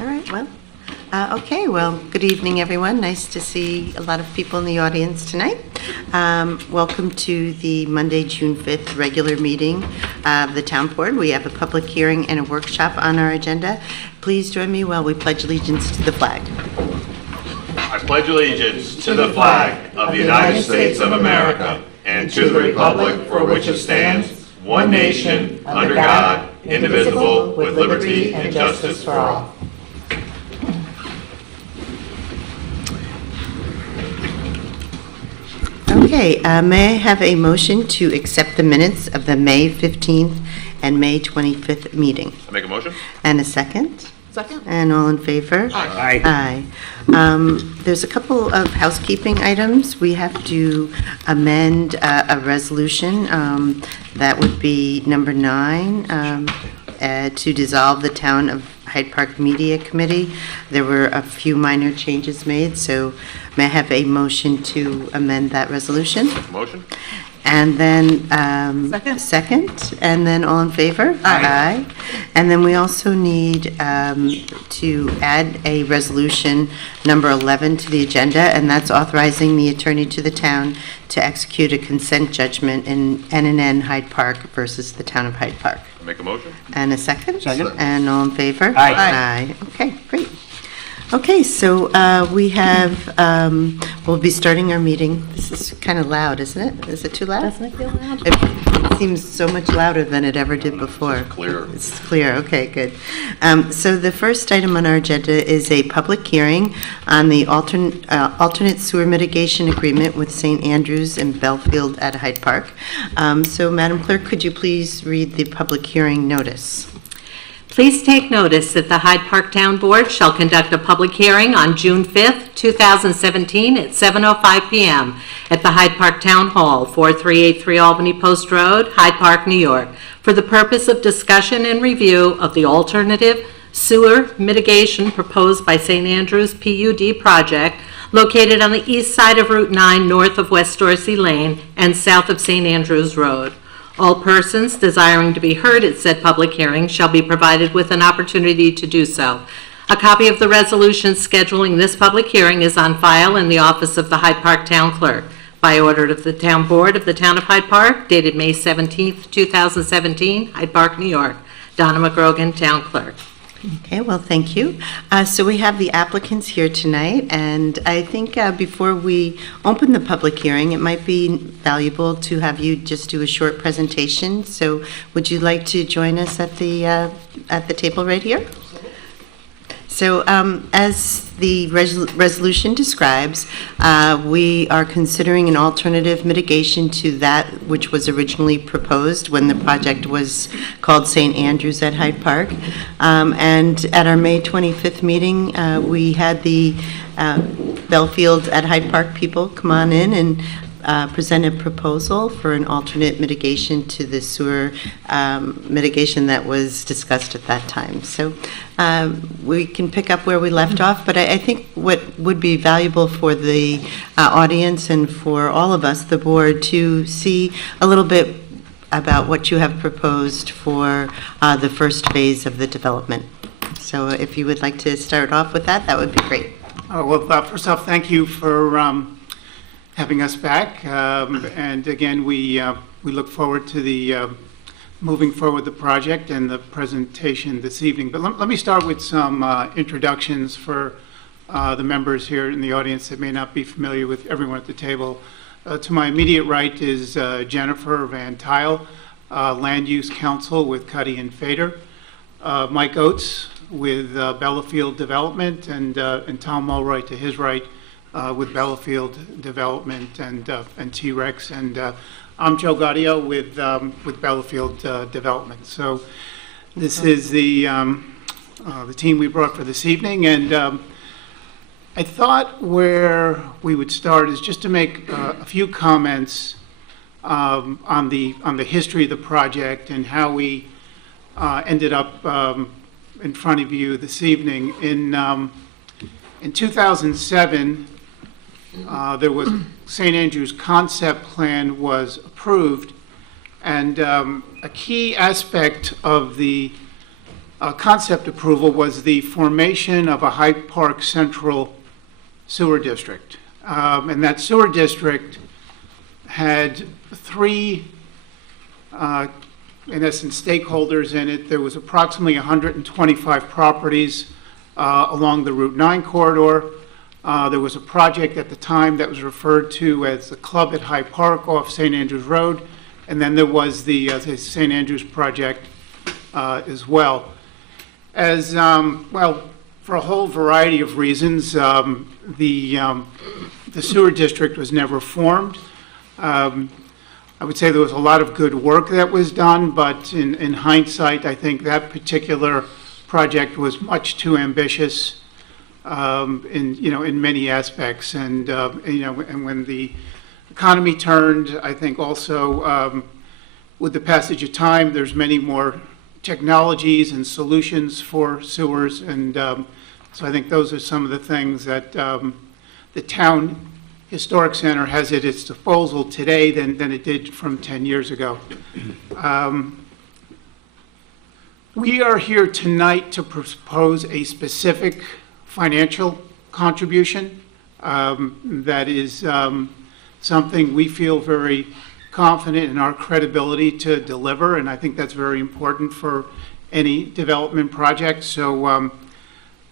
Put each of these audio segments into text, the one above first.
All right, well, okay, well, good evening, everyone. Nice to see a lot of people in the audience tonight. Welcome to the Monday, June 5th regular meeting of the Town Board. We have a public hearing and a workshop on our agenda. Please join me while we pledge allegiance to the flag. I pledge allegiance to the flag of the United States of America and to the republic for which it stands, one nation, under God, indivisible, with liberty and justice for all. Okay, may I have a motion to accept the minutes of the May 15th and May 25th meeting? I make a motion? And a second? Second. And all in favor? Aye. Aye. There's a couple of housekeeping items. We have to amend a resolution. That would be number 9, to dissolve the Town of Hyde Park Media Committee. There were a few minor changes made, so may I have a motion to amend that resolution? Motion? And then, Second. and then all in favor? Aye. And then we also need to add a resolution, number 11, to the agenda, and that's authorizing the attorney to the town to execute a consent judgment in N&N Hyde Park versus the Town of Hyde Park. I make a motion? And a second? Second. And all in favor? Aye. Aye. Okay, great. Okay, so we have, we'll be starting our meeting. This is kind of loud, isn't it? Is it too loud? Doesn't it feel loud? It seems so much louder than it ever did before. Clear. It's clear, okay, good. So the first item on our agenda is a public hearing on the alternate sewer mitigation agreement with St. Andrews and Belfield at Hyde Park. So Madam Clerk, could you please read the public hearing notice? Please take notice that the Hyde Park Town Board shall conduct a public hearing on June 5th, 2017 at 7:05 p.m. at the Hyde Park Town Hall, 4383 Albany Post Road, Hyde Park, New York, for the purpose of discussion and review of the alternative sewer mitigation proposed by St. Andrews PUD project located on the east side of Route 9 north of West Dorsey Lane and south of St. Andrews Road. All persons desiring to be heard at said public hearing shall be provided with an opportunity to do so. A copy of the resolution scheduling this public hearing is on file in the office of the Hyde Park Town Clerk. By order of the Town Board of the Town of Hyde Park, dated May 17th, 2017, Hyde Park, New York. Donna McGrogan, Town Clerk. Okay, well, thank you. So we have the applicants here tonight, and I think before we open the public hearing, it might be valuable to have you just do a short presentation. So would you like to join us at the table right here? So as the resolution describes, we are considering an alternative mitigation to that which was originally proposed when the project was called St. Andrews at Hyde Park. And at our May 25th meeting, we had the Belfield at Hyde Park people come on in and present a proposal for an alternate mitigation to the sewer mitigation that was discussed at that time. So we can pick up where we left off, but I think what would be valuable for the audience and for all of us, the board, to see a little bit about what you have proposed for the first phase of the development. So if you would like to start off with that, that would be great. Well, first off, thank you for having us back, and again, we look forward to the moving forward the project and the presentation this evening. But let me start with some introductions for the members here in the audience that may not be familiar with everyone at the table. To my immediate right is Jennifer Van Tile, Land Use Counsel with Cuddy and Fader, Mike Oates with Belfield Development, and Tom Mulroy to his right with Belfield Development and T-Rex, and I'm Joe Gaudio with Belfield Development. So this is the team we brought for this evening, and I thought where we would start is just to make a few comments on the history of the project and how we ended up in front of you this evening. In 2007, there was St. Andrews concept plan was approved, and a key aspect of the concept approval was the formation of a Hyde Park Central sewer district. And that sewer district had three, in essence, stakeholders in it. There was approximately 125 properties along the Route 9 corridor. There was a project at the time that was referred to as the Club at Hyde Park off St. Andrews Road. And then there was the St. Andrews project as well. As, well, for a whole variety of reasons, the sewer district was never formed. I would say there was a lot of good work that was done, but in hindsight, I think that particular project was much too ambitious in many aspects. And and when the economy turned, I think also with the passage of time, there's many more technologies and solutions for sewers, and so I think those are some of the things that the town Historic Center has at its disposal today than it did from 10 years ago. We are here tonight to propose a specific financial contribution that is something we feel very confident in our credibility to deliver, and I think that's very important for any development project. So,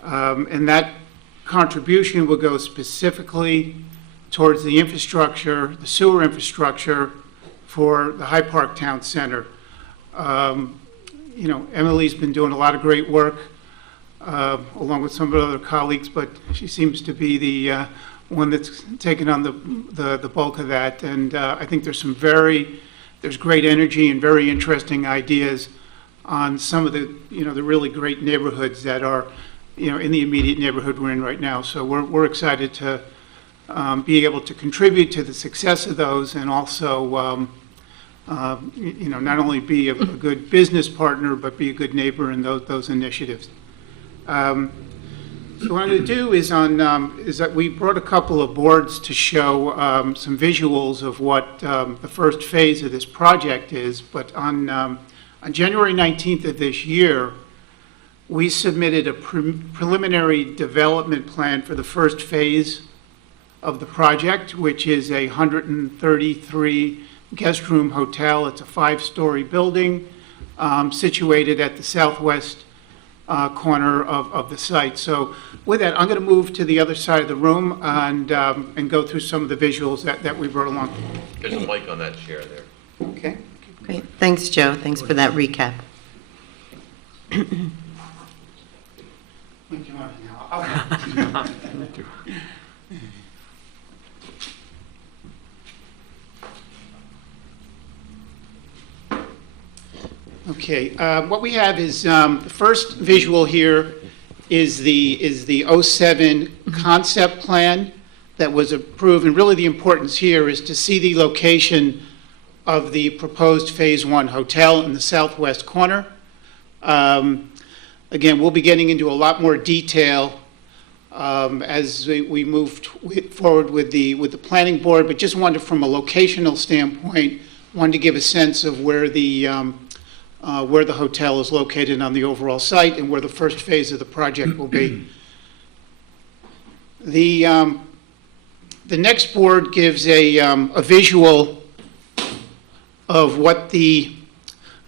and that contribution will go specifically towards the infrastructure, the sewer infrastructure for the Hyde Park Town Center. Emily's been doing a lot of great work along with some of her other colleagues, but she seems to be the one that's taken on the bulk of that. And I think there's great energy and very interesting ideas on some of the really great neighborhoods that are in the immediate neighborhood we're in right now. So we're excited to be able to contribute to the success of those, and also not only be a good business partner, but be a good neighbor in those initiatives. So what I'm going to do is that we brought a couple of boards to show some visuals of what the first phase of this project is. But on January 19th of this year, we submitted a preliminary development plan for the first phase of the project, which is a 133 guest room hotel. It's a 5-story building situated at the southwest corner of the site. So with that, I'm going to move to the other side of the room and go through some of the visuals that we brought along. There's a mic on that chair there. Okay. Great. Thanks, Joe. Thanks for that recap. Okay, what we have is the first visual here is the '07 concept plan that was approved, and really the importance here is to see the location of the proposed Phase 1 hotel in the southwest corner. Again, we'll be getting into a lot more detail as we move forward with the planning board, but just wanted, from a locational standpoint, wanted to give a sense of where the hotel is located on the overall site and where the first phase of the project will be. The next board gives a visual of what the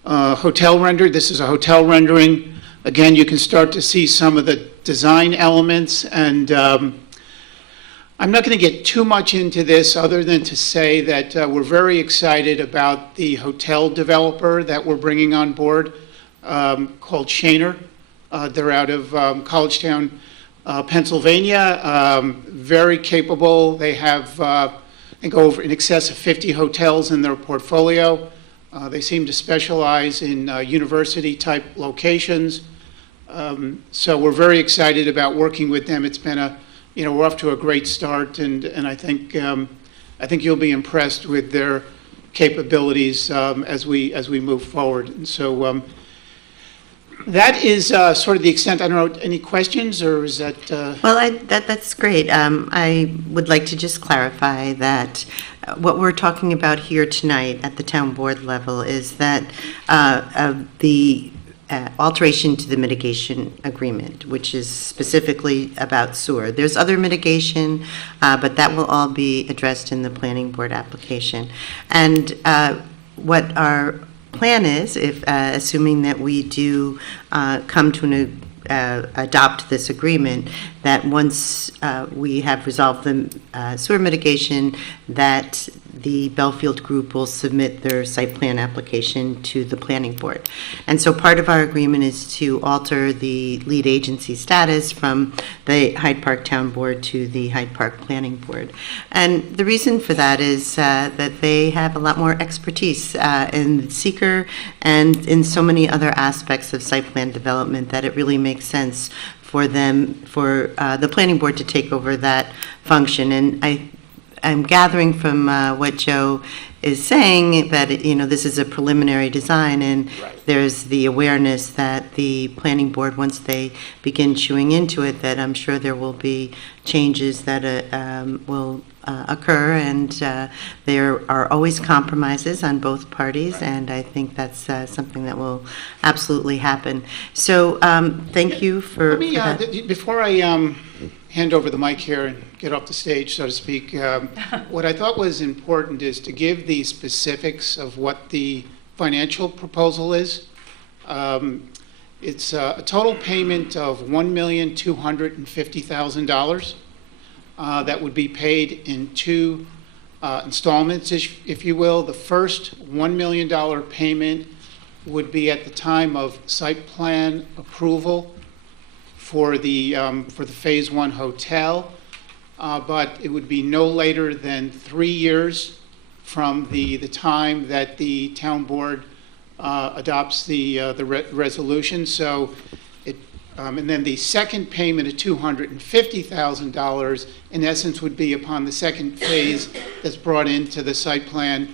hotel rendered. This is a hotel rendering. Again, you can start to see some of the design elements, and I'm not going to get too much into this other than to say that we're very excited about the hotel developer that we're bringing on board called Shaner. They're out of Collegetown, Pennsylvania. Very capable. They have, I think, over in excess of 50 hotels in their portfolio. They seem to specialize in university-type locations. So we're very excited about working with them. It's been we're off to a great start, and I think you'll be impressed with their capabilities as we move forward. And so that is sort of the extent. I don't know, any questions, or is that? Well, that's great. I would like to just clarify that what we're talking about here tonight at the town board level is that the alteration to the mitigation agreement, which is specifically about sewer. There's other mitigation, but that will all be addressed in the planning board application. And what our plan is, if assuming that we do come to adopt this agreement, that once we have resolved the sewer mitigation, that the Belfield group will submit their site plan application to the planning board. And so part of our agreement is to alter the lead agency status from the Hyde Park Town Board to the Hyde Park Planning Board. And the reason for that is that they have a lot more expertise in seeker and in so many other aspects of site plan development that it really makes sense for them, for the planning board to take over that function. And I'm gathering from what Joe is saying that, this is a preliminary design, and there's the awareness that the planning board, once they begin chewing into it, that I'm sure there will be changes that will occur, and there are always compromises on both parties, and I think that's something that will absolutely happen. So thank you for that. Before I hand over the mic here and get off the stage, so to speak, what I thought was important is to give the specifics of what the financial proposal is. It's a total payment of $1,250,000 that would be paid in two installments, if you will. The first $1 million payment would be at the time of site plan approval for the Phase 1 hotel, but it would be no later than 3 years from the time that the town board adopts the resolution. So and then the second payment of $250,000 in essence would be upon the second phase that's brought into the site plan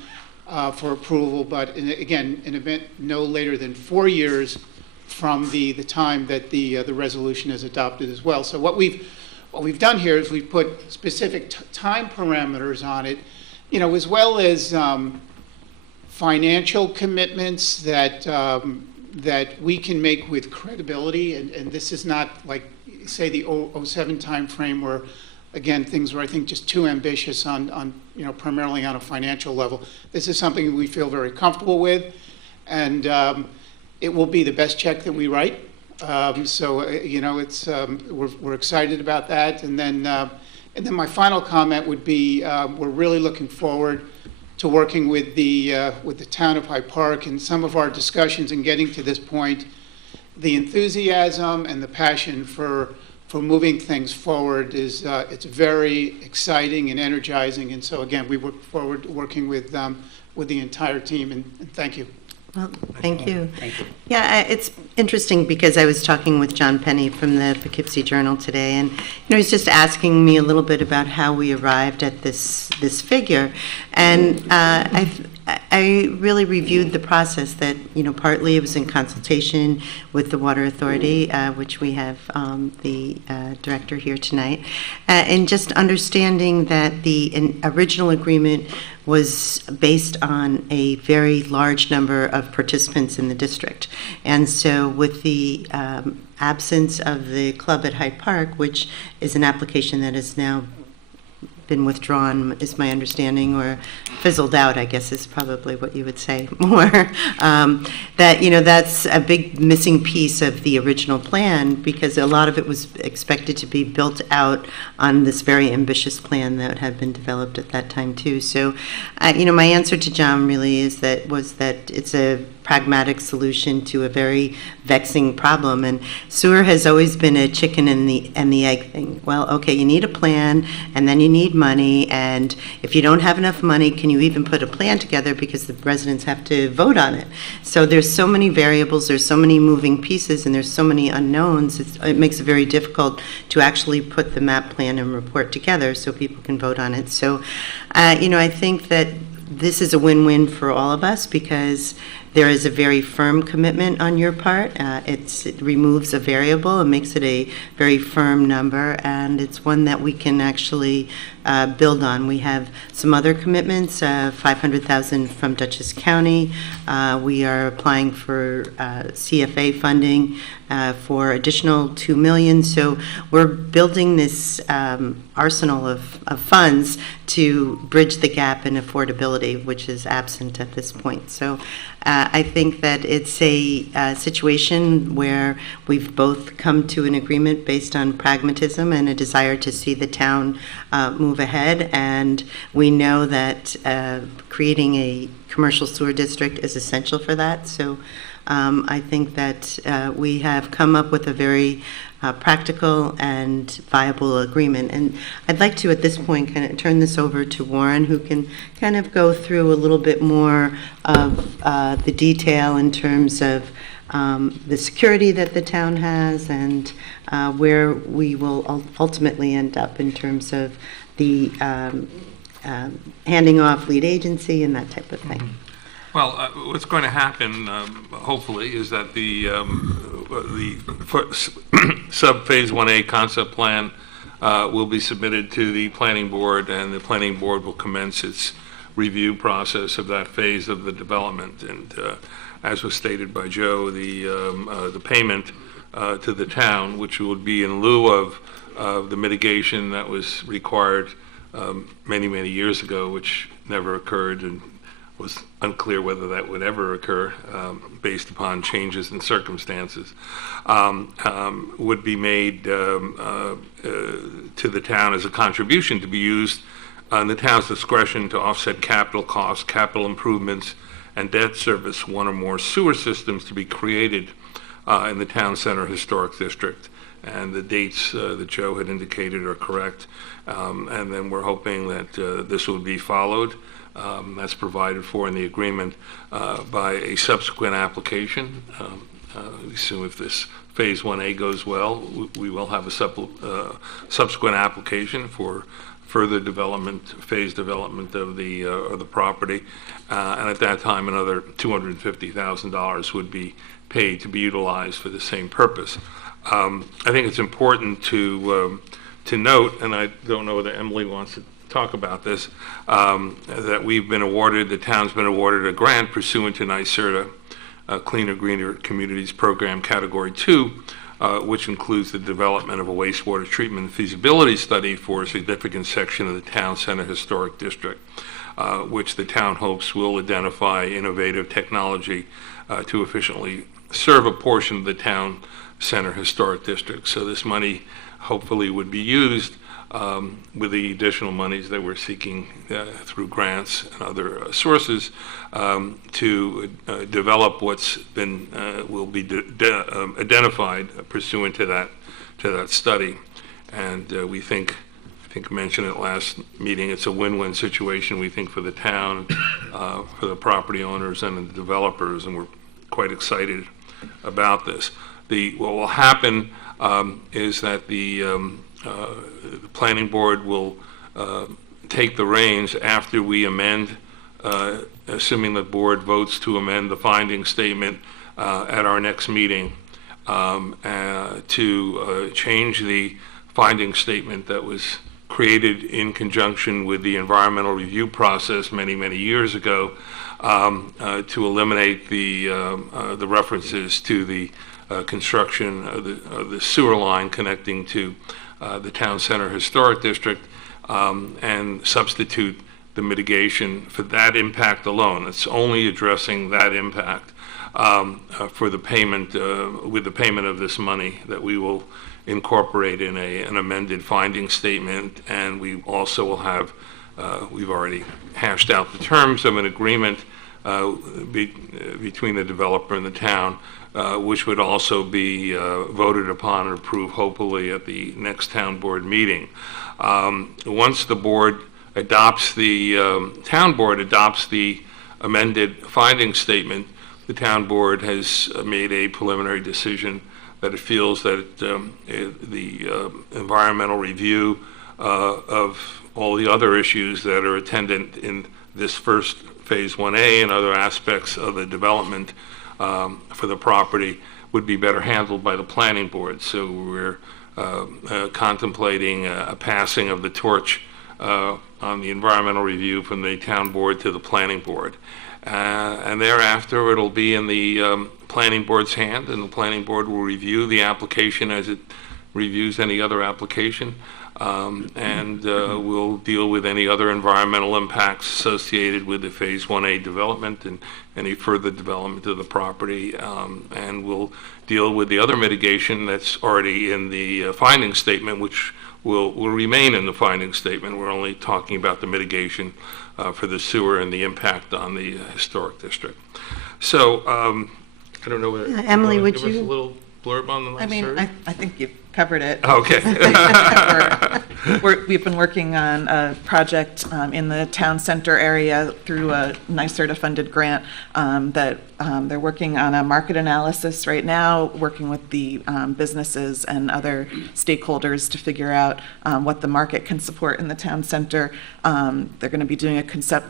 for approval, but again, an event no later than 4 years from the time that the resolution is adopted as well. So what we've done here is we've put specific time parameters on it, as well as financial commitments that we can make with credibility, and this is not like, say, the 07 timeframe where, again, things were, I think, just too ambitious on primarily on a financial level. This is something we feel very comfortable with, and it will be the best check that we write. So it's we're excited about that, and then my final comment would be we're really looking forward to working with the town of Hyde Park. And some of our discussions in getting to this point, the enthusiasm and the passion for moving things forward is it's very exciting and energizing. And so again, we look forward to working with the entire team. And thank you. Well, thank you. Thank you. Yeah, it's interesting because I was talking with John Penny from the Poughkeepsie Journal today, and he's just asking me a little bit about how we arrived at this figure, and I really reviewed the process that partly it was in consultation with the Water Authority, which we have the director here tonight, and just understanding that the original agreement was based on a very large number of participants in the district. And so with the absence of the club at Hyde Park, which is an application that has now been withdrawn, is my understanding, or fizzled out, I guess is probably what you would say more, that, that's a big missing piece of the original plan, because a lot of it was expected to be built out on this very ambitious plan that had been developed at that time too. So, my answer to John really was that it's a pragmatic solution to a very vexing problem. And sewer has always been a chicken and the egg thing. Well, okay, you need a plan, and then you need money, and if you don't have enough money, can you even put a plan together, because the residents have to vote on it? So there's so many variables, there's so many moving pieces, and there's so many unknowns. It makes it very difficult to actually put the map plan and report together so people can vote on it. So, I think that this is a win-win for all of us, because there is a very firm commitment on your part. It removes a variable and makes it a very firm number, and it's one that we can actually build on. We have some other commitments, $500,000 from Dutchess County. We are applying for CFA funding for additional $2 million. So we're building this arsenal of funds to bridge the gap in affordability, which is absent at this point. So I think that it's a situation where we've both come to an agreement based on pragmatism and a desire to see the town move ahead. And we know that creating a commercial sewer district is essential for that. So I think that we have come up with a very practical and viable agreement. And I'd like to, at this point, kind of turn this over to Warren, who can kind of go through a little bit more of the detail in terms of the security that the town has and where we will ultimately end up in terms of the handing off lead agency and that type of thing. Well, what's going to happen, hopefully, is that the sub-phase 1A concept plan will be submitted to the planning board, and the planning board will commence its review process of that phase of the development. And as was stated by Joe, the payment to the town, which would be in lieu of the mitigation that was required many, many years ago, which never occurred and was unclear whether that would ever occur based upon changes in circumstances, would be made to the town as a contribution to be used on the town's discretion to offset capital costs, capital improvements, and debt service one or more sewer systems to be created in the town center historic district. And the dates that Joe had indicated are correct. And then we're hoping that this will be followed. That's provided for in the agreement by a subsequent application. We assume if this phase 1A goes well, we will have a subsequent application for further development, phase development of the property. And at that time, another $250,000 would be paid to be utilized for the same purpose. I think it's important to note, and I don't know whether Emily wants to talk about this, that the town's been awarded a grant pursuant to NYSERDA, Cleaner, Greener Communities Program Category 2, which includes the development of a wastewater treatment feasibility study for a significant section of the town center historic district, which the town hopes will identify innovative technology to efficiently serve a portion of the town center historic district. So this money hopefully would be used with the additional monies that we're seeking through grants and other sources to develop what's been will be identified pursuant to that study. And we think, I think I mentioned at last meeting, it's a win-win situation, we think, for the town, for the property owners and the developers, and we're quite excited about this. What will happen is that the planning board will take the reins after we amend, assuming the board votes to amend the finding statement at our next meeting, to change the finding statement that was created in conjunction with the environmental review process many, many years ago, to eliminate the references to the construction of the sewer line connecting to the town center historic district, and substitute the mitigation for that impact alone. It's only addressing that impact for the payment, with the payment of this money that we will incorporate in an amended finding statement. And we also will have, we've already hashed out the terms of an agreement between the developer and the town, which would also be voted upon and approved hopefully at the next town board meeting. Once the board adopts town board adopts the amended finding statement, the town board has made a preliminary decision that it feels that the environmental review of all the other issues that are attendant in this first Phase 1A and other aspects of the development for the property would be better handled by the planning board. So we're contemplating a passing of the torch on the environmental review from the town board to the planning board. And thereafter, it'll be in the planning board's hand, and the planning board will review the application as it reviews any other application, and we'll deal with any other environmental impacts associated with the Phase 1A development and any further development of the property, and we'll deal with the other mitigation that's already in the finding statement, which will remain in the finding statement. We're only talking about the mitigation for the sewer and the impact on the historic district. So I don't know whether Emily, you wanna would give us you- a little blurb on the I mean, NYSERDA? I think you've covered it. Okay. We've been working on a project in the town center area through a NYSERDA-funded grant that they're working on a market analysis right now, working with the businesses and other stakeholders to figure out what the market can support in the town center. They're going to be doing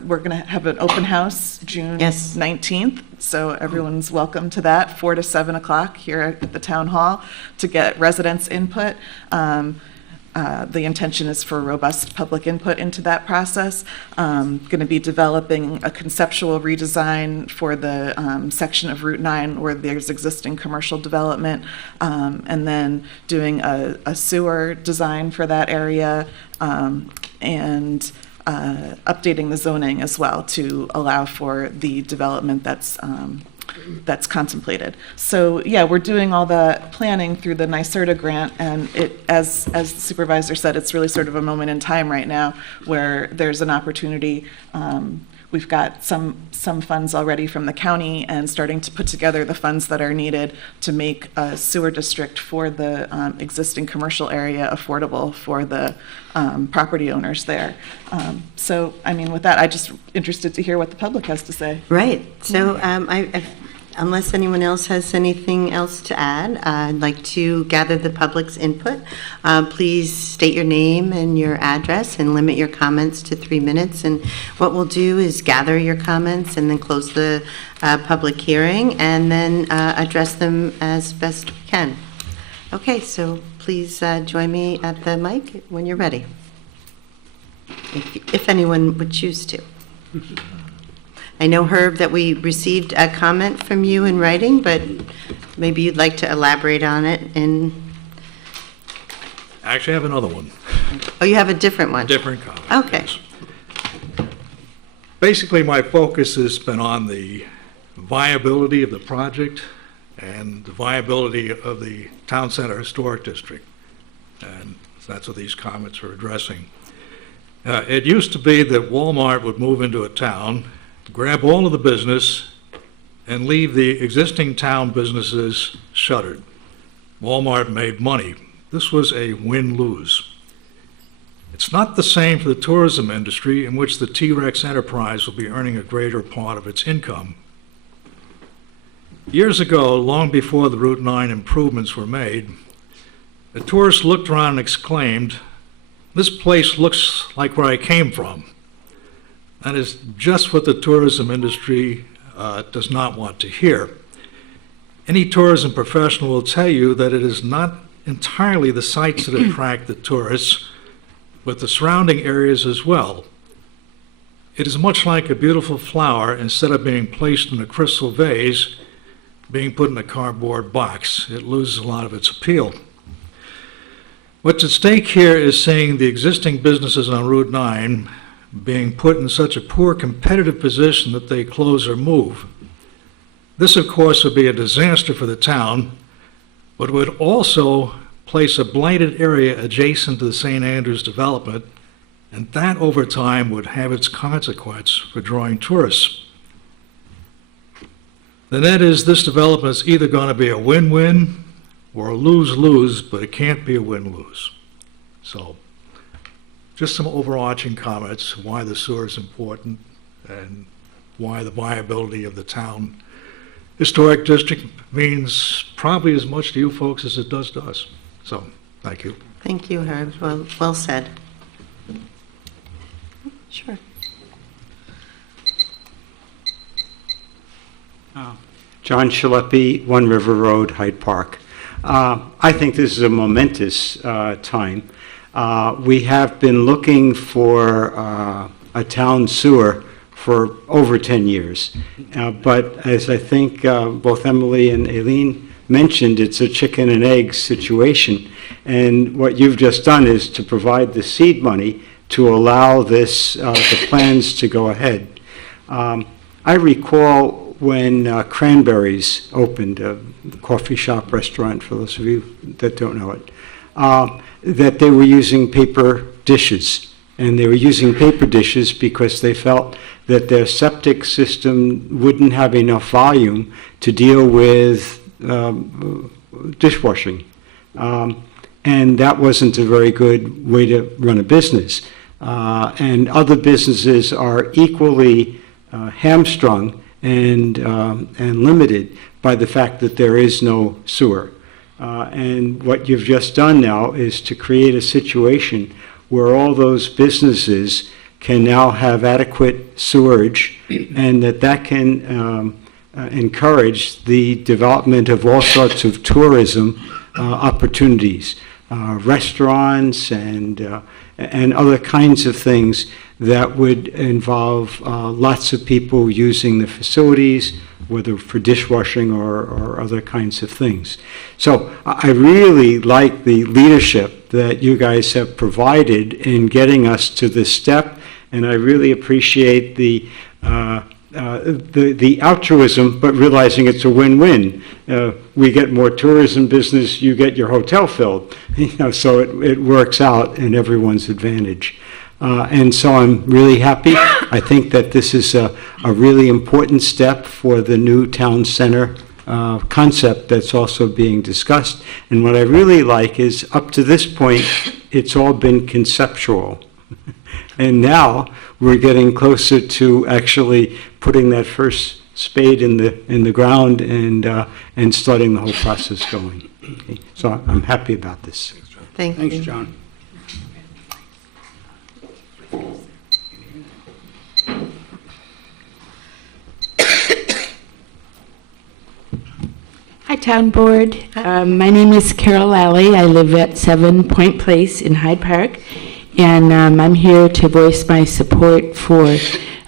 we're going to have an open house June Yes. 19th, so everyone's welcome to that, 4 to 7 o'clock here at the town hall to get residents' input. The intention is for robust public input into that process. Going to be developing a conceptual redesign for the section of Route 9 where there's existing commercial development, and then doing a sewer design for that area, and updating the zoning as well to allow for the development that's contemplated. So yeah, we're doing all the planning through the NYSERDA grant, and it, as the supervisor said, it's really sort of a moment in time right now where there's an opportunity. We've got some funds already from the county and starting to put together the funds that are needed to make a sewer district for the existing commercial area affordable for the property owners there. So, I mean, with that, I'm just interested to hear what the public has to say. Right. So unless anyone else has anything else to add, I'd like to gather the public's input. Please state your name and your address and limit your comments to 3 minutes. And what we'll do is gather your comments and then close the public hearing and then address them as best we can. Okay, so please join me at the mic when you're ready, if anyone would choose to. I know, Herb, that we received a comment from you in writing, but maybe you'd like to elaborate on it in... Actually, I have another one, Oh, you have a different one? different comment. Okay. yes. Basically, my focus has been on the viability of the project and the viability of the Town Center Historic District. And that's what these comments are addressing. It used to be that Walmart would move into a town, grab all of the business, and leave the existing town businesses shuttered. Walmart made money. This was a win-lose. It's not the same for the tourism industry, in which the T-Rex enterprise will be earning a greater part of its income. Years ago, long before the Route 9 improvements were made, the tourists looked around and exclaimed, "This place looks like where I came from." That is just what the tourism industry does not want to hear. Any tourism professional will tell you that it is not entirely the sites that attract the tourists, but the surrounding areas as well. It is much like a beautiful flower, instead of being placed in a crystal vase, being put in a cardboard box. It loses a lot of its appeal. What's at stake here is seeing the existing businesses on Route 9 being put in such a poor competitive position that they close or move. This, of course, would be a disaster for the town, but would also place a blighted area adjacent to the St. Andrews development, and that over time would have its consequence for drawing tourists. The net is this development is either going to be a win-win or a lose-lose, but it can't be a win-lose. So, just some overarching comments, why the sewer is important and why the viability of the town historic district means probably as much to you folks as it does to us. So, thank you. Thank you, Herb. Well said. Sure. John Shalepi, One River Road, Hyde Park. I think this is a momentous time. We have been looking for a town sewer for over 10 years. But as I think both Emily and Aileen mentioned, it's a chicken and egg situation. And what you've just done is to provide the seed money to allow this, the plans to go ahead. I recall when Cranberries opened, a coffee shop restaurant, for those of you that don't know it, that they were using paper dishes. And they were using paper dishes because they felt that their septic system wouldn't have enough volume to deal with dishwashing. And that wasn't a very good way to run a business. And other businesses are equally hamstrung and limited by the fact that there is no sewer. And what you've just done now is to create a situation where all those businesses can now have adequate sewerage, and that can encourage the development of all sorts of tourism opportunities, restaurants and other kinds of things that would involve lots of people using the facilities, whether for dishwashing or other kinds of things. So I really like the leadership that you guys have provided in getting us to this step, and I really appreciate the altruism, but realizing it's a win-win. We get more tourism business, you get your hotel filled, so it works out in everyone's advantage. And so I'm really happy. I think that this is a really important step for the new town center concept that's also being discussed. And what I really like is, up to this point, it's all been conceptual. And now we're getting closer to actually putting that first spade in the ground and starting the whole process going. Okay. So I'm happy about this. Thank you. Thanks, John. Hi, Town Board. My name is Carol Lally. I live at 7 Point Place in Hyde Park, and I'm here to voice my support for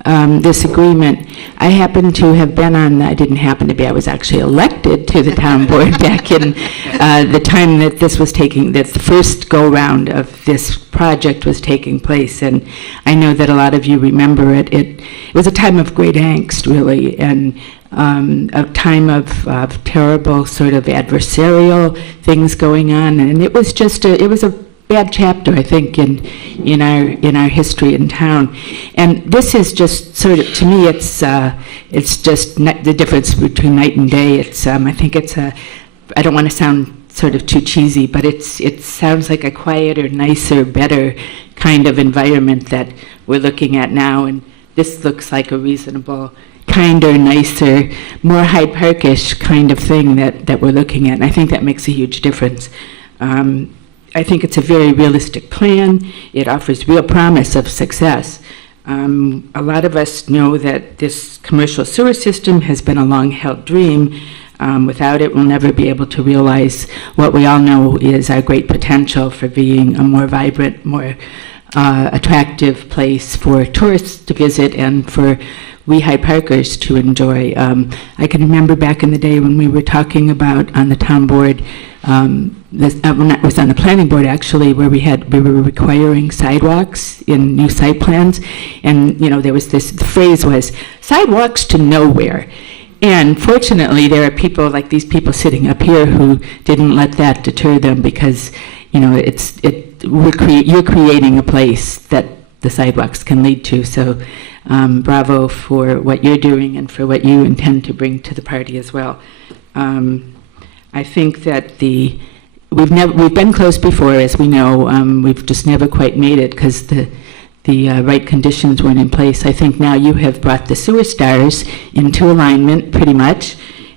this agreement. I happen to have been on, I didn't happen to be, I was actually elected to the Town Board back in the time that this was taking, that the first go-round of this project was taking place, and I know that a lot of you remember it. It was a time of great angst, really, and a time of terrible sort of adversarial things going on, and it was just it was a bad chapter, I think, in our history in town. And this is just sort of, to me, it's just the difference between night and day. It's I think it's I don't want to sound sort of too cheesy, but it sounds like a quieter, nicer, better kind of environment that we're looking at now, and this looks like a reasonable, kinder, nicer, more Hyde Parkish kind of thing that we're looking at, and I think that makes a huge difference. I think it's a very realistic plan. It offers real promise of success. A lot of us know that this commercial sewer system has been a long-held dream. Without it, we'll never be able to realize what we all know is our great potential for being a more vibrant, more attractive place for tourists to visit and for we Hyde Parkers to enjoy. I can remember back in the day when we were talking about on the town board, when I was on the planning board actually, where we were requiring sidewalks in new site plans, and there was the phrase was sidewalks to nowhere. And fortunately, there are people like these people sitting up here who didn't let that deter them, because you're creating a place that the sidewalks can lead to. So bravo for what you're doing and for what you intend to bring to the party as well. I think that we've been close before, as we know. We've just never quite made it because the right conditions weren't in place. I think now you have brought the sewer stars into alignment pretty much,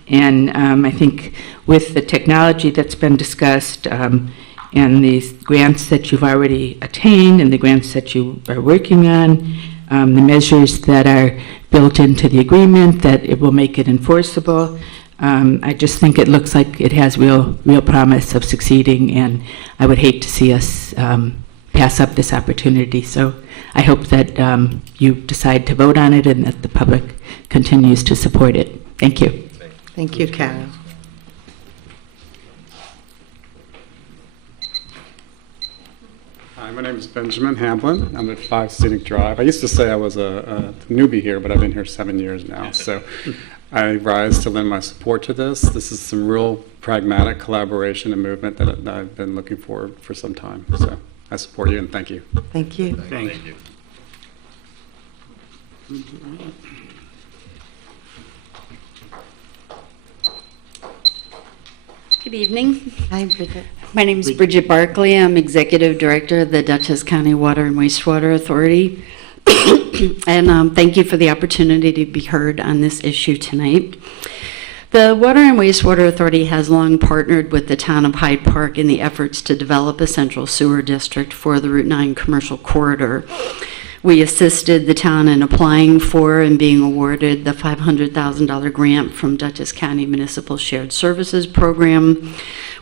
and I think with the technology that's been discussed and these grants that you've already attained and the grants that you are working on, the measures that are built into the agreement, that it will make it enforceable. I just think it looks like it has real promise of succeeding, and I would hate to see us pass up this opportunity. So I hope that you decide to vote on it and that the public continues to support it. Thank you. Thank you, Carol. Hi, my name is Benjamin Hamblin. I'm at 5 Scenic Drive. I used to say I was a newbie here, but I've been here 7 years now. So I rise to lend my support to this. This is some real pragmatic collaboration and movement that I've been looking for some time. So I support you and thank you. Thank you. Thank you. Good evening. Hi, Bridget. My name is Bridget Barkley. I'm Executive Director of the Dutchess County Water and Wastewater Authority. And thank you for the opportunity to be heard on this issue tonight. The Water and Wastewater Authority has long partnered with the town of Hyde Park in the efforts to develop a central sewer district for the Route 9 commercial corridor. We assisted the town in applying for and being awarded the $500,000 grant from Dutchess County Municipal Shared Services Program.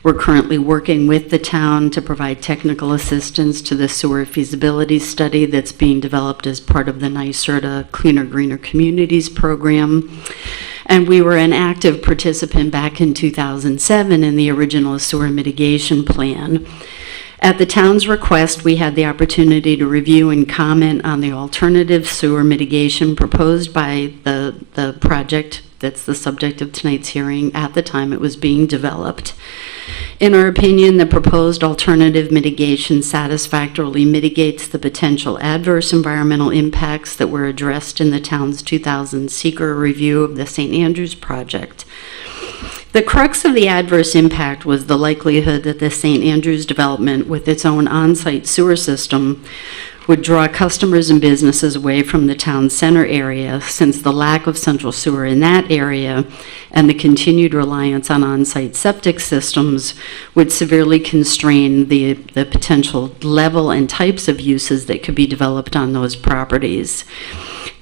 We're currently working with the town to provide technical assistance to the sewer feasibility study that's being developed as part of the NYSERDA Cleaner Greener Communities program. And we were an active participant back in 2007 in the original sewer mitigation plan. At the town's request, we had the opportunity to review and comment on the alternative sewer mitigation proposed by the project that's the subject of tonight's hearing at the time it was being developed. In our opinion, the proposed alternative mitigation satisfactorily mitigates the potential adverse environmental impacts that were addressed in the town's 2000 SEQR review of the St. Andrews project. The crux of the adverse impact was the likelihood that the St. Andrews development, with its own on-site sewer system, would draw customers and businesses away from the town center area, since the lack of central sewer in that area and the continued reliance on on-site septic systems would severely constrain the potential level and types of uses that could be developed on those properties.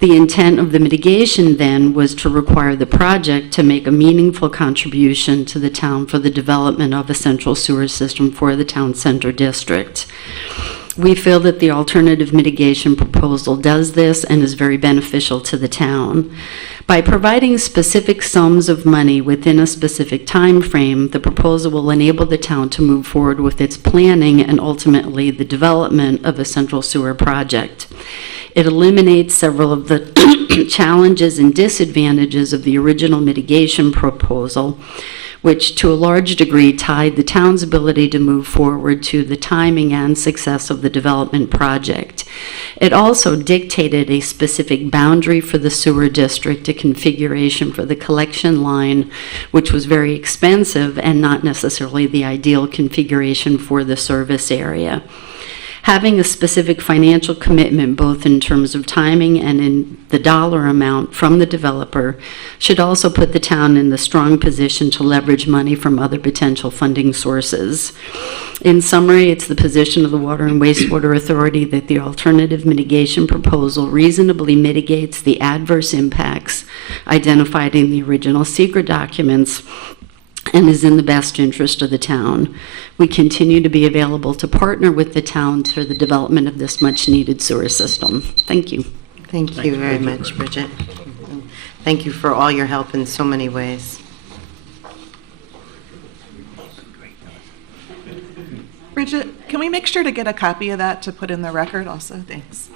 The intent of the mitigation then was to require the project to make a meaningful contribution to the town for the development of a central sewer system for the town center district. We feel that the alternative mitigation proposal does this and is very beneficial to the town. By providing specific sums of money within a specific time frame, the proposal will enable the town to move forward with its planning and ultimately the development of a central sewer project. It eliminates several of the challenges and disadvantages of the original mitigation proposal, which to a large degree tied the town's ability to move forward to the timing and success of the development project. It also dictated a specific boundary for the sewer district, a configuration for the collection line, which was very expensive and not necessarily the ideal configuration for the service area. Having a specific financial commitment, both in terms of timing and in the dollar amount from the developer, should also put the town in the strong position to leverage money from other potential funding sources. In summary, it's the position of the Water and Wastewater Authority that the alternative mitigation proposal reasonably mitigates the adverse impacts identified in the original SEQR documents and is in the best interest of the town. We continue to be available to partner with the town for the development of this much-needed sewer system. Thank you. Thank you very much, Bridget. Thank you for all your help in so many ways. Bridget, can we make sure to get a copy of that to put in the record also? Thanks.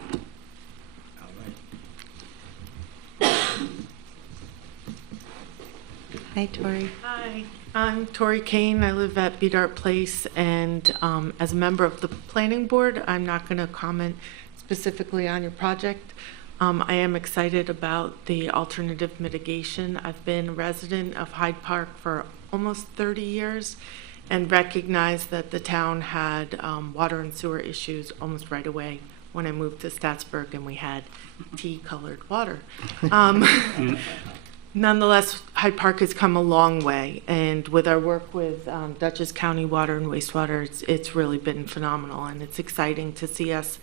Hi, Tori. Hi, I'm Tori Kane. I live at Bedart Place, and as a member of the planning board, I'm not going to comment specifically on your project. I am excited about the alternative mitigation. I've been a resident of Hyde Park for almost 30 years and recognized that the town had water and sewer issues almost right away when I moved to Statsburg and we had tea-colored water. Nonetheless, Hyde Park has come a long way, and with our work with Dutchess County Water and Wastewater, it's really been phenomenal, and it's exciting to see us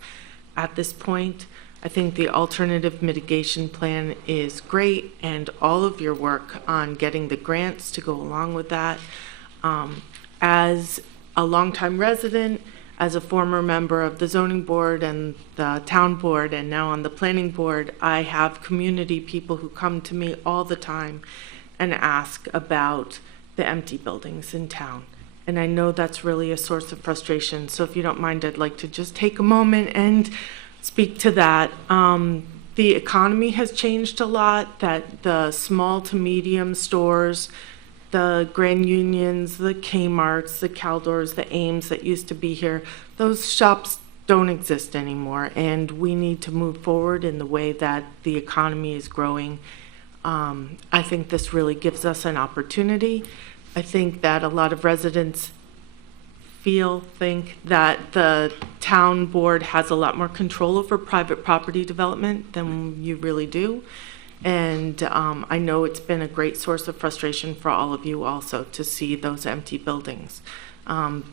at this point. I think the alternative mitigation plan is great, and all of your work on getting the grants to go along with that. As a longtime resident, as a former member of the zoning board and the town board, and now on the planning board, I have community people who come to me all the time and ask about the empty buildings in town. And I know that's really a source of frustration. So if you don't mind, I'd like to just take a moment and speak to that. The economy has changed a lot, that the small to medium stores, the Grand Unions, the Kmarts, the Caldors, the Ames that used to be here, those shops don't exist anymore, and we need to move forward in the way that the economy is growing. I think this really gives us an opportunity. I think that a lot of residents think that the town board has a lot more control over private property development than you really do. And I know it's been a great source of frustration for all of you also to see those empty buildings.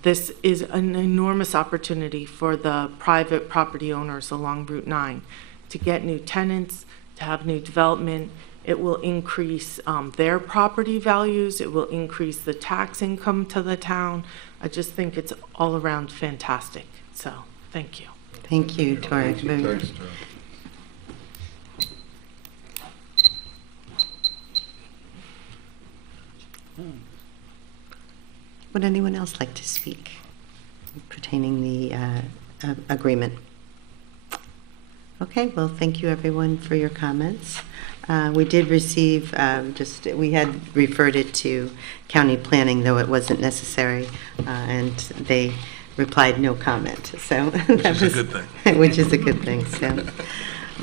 This is an enormous opportunity for the private property owners along Route 9 to get new tenants, to have new development. It will increase their property values. It will increase the tax income to the town. I just think it's all around fantastic. So, thank you. Thank you, Tori. Would anyone else like to speak pertaining the agreement? Okay, well, thank you everyone for your comments. We did receive, we had referred it to county planning, though it wasn't necessary, and they replied no comment. So that was a good thing. Which is a good thing. So,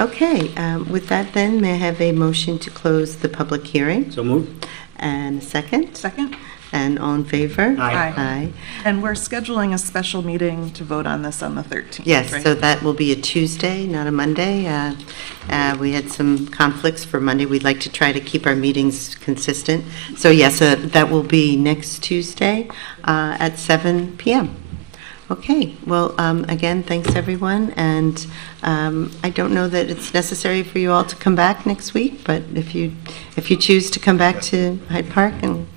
okay, with that then, may I have a motion to close the public hearing? So moved. And a second? Second? And all in favor? Aye. Aye. And we're scheduling a special meeting to vote on this on the 13th. Yes, right? so that will be a Tuesday, not a Monday. We had some conflicts for Monday. We'd like to try to keep our meetings consistent. So yes, that will be next Tuesday at 7 p.m. Okay, well, again, thanks everyone. And I don't know that it's necessary for you all to come back next week, but if you choose to come back to Hyde Park and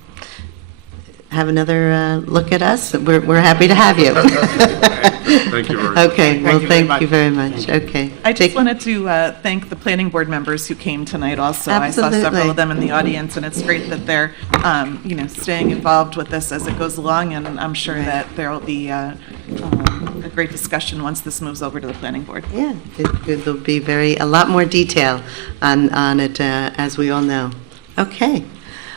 have another look at us, we're happy to have you. Thank you very much. Okay, well, thank you very much. Okay. I just wanted to thank the planning board members who came tonight also. Absolutely. I saw several of them in the audience, and it's great that they're, staying involved with this as it goes along, and I'm sure that there will be a great discussion once this moves over to the planning board. Yeah, there'll be a lot more detail on it, as we all know. Okay.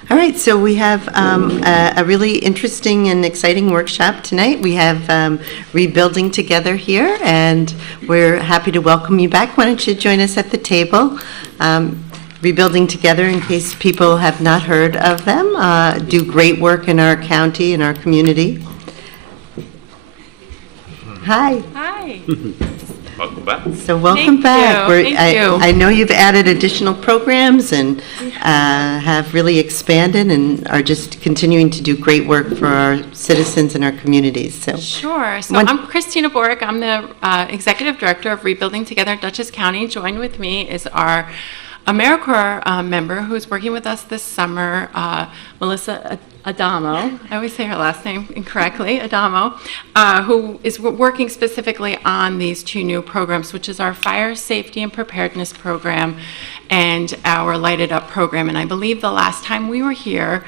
All right, so we have a really interesting and exciting workshop tonight. We have Rebuilding Together here, and we're happy to welcome you back. Why don't you join us at the table? Rebuilding Together, in case people have not heard of them, do great work in our county and our community. Hi. Hi. Welcome back. So welcome back. I know you've added additional programs and have really expanded and are just continuing to do great work for our citizens and our communities. So Sure. So I'm Christina Burg. I'm the Executive Director of Rebuilding Together Dutchess County. Joined with me is our AmeriCorps member who's working with us this summer, Melissa Adamo. I always say her last name incorrectly, Adamo, who is working specifically on these two new programs, which is our Fire Safety and Preparedness Program and our Lighted Up program. And I believe the last time we were here,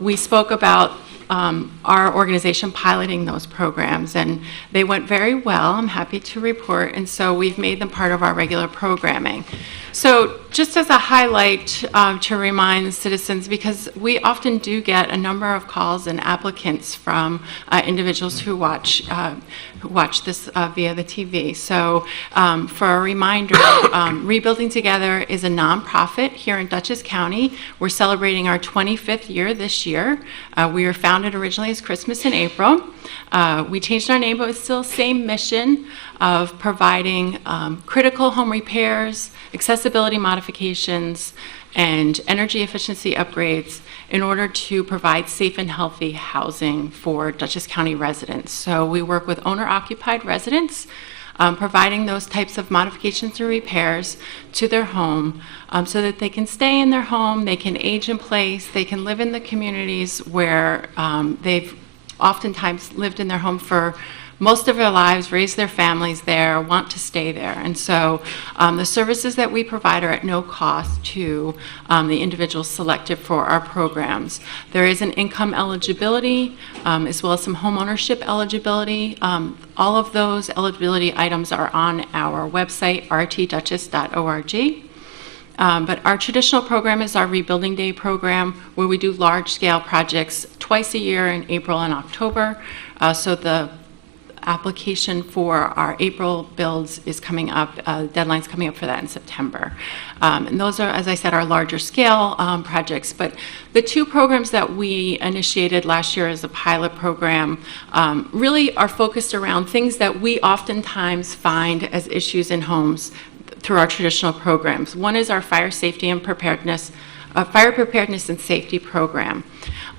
we spoke about our organization piloting those programs, and they went very well, I'm happy to report, and so we've made them part of our regular programming. So just as a highlight to remind citizens, because we often do get a number of calls and applicants from individuals who watch this via the TV. So for a reminder, Rebuilding Together is a nonprofit here in Dutchess County. We're celebrating our 25th year this year. We were founded originally as Christmas in April. We changed our name, but it's still the same mission of providing critical home repairs, accessibility modifications, and energy efficiency upgrades in order to provide safe and healthy housing for Dutchess County residents. So we work with owner-occupied residents providing those types of modifications or repairs to their home so that they can stay in their home, they can age in place, they can live in the communities where they've oftentimes lived in their home for most of their lives, raised their families there, want to stay there. And so the services that we provide are at no cost to the individuals selected for our programs. There is an income eligibility as well as some home ownership eligibility. All of those eligibility items are on our website, rtdutchess.org. But our traditional program is our Rebuilding Day program, where we do large-scale projects twice a year in April and October. So the application for our April builds is coming up, deadline's coming up for that in September. And those are, as I said, our larger scale projects. But the two programs that we initiated last year as a pilot program really are focused around things that we oftentimes find as issues in homes through our traditional programs. One is our fire safety and preparedness, fire preparedness and safety program.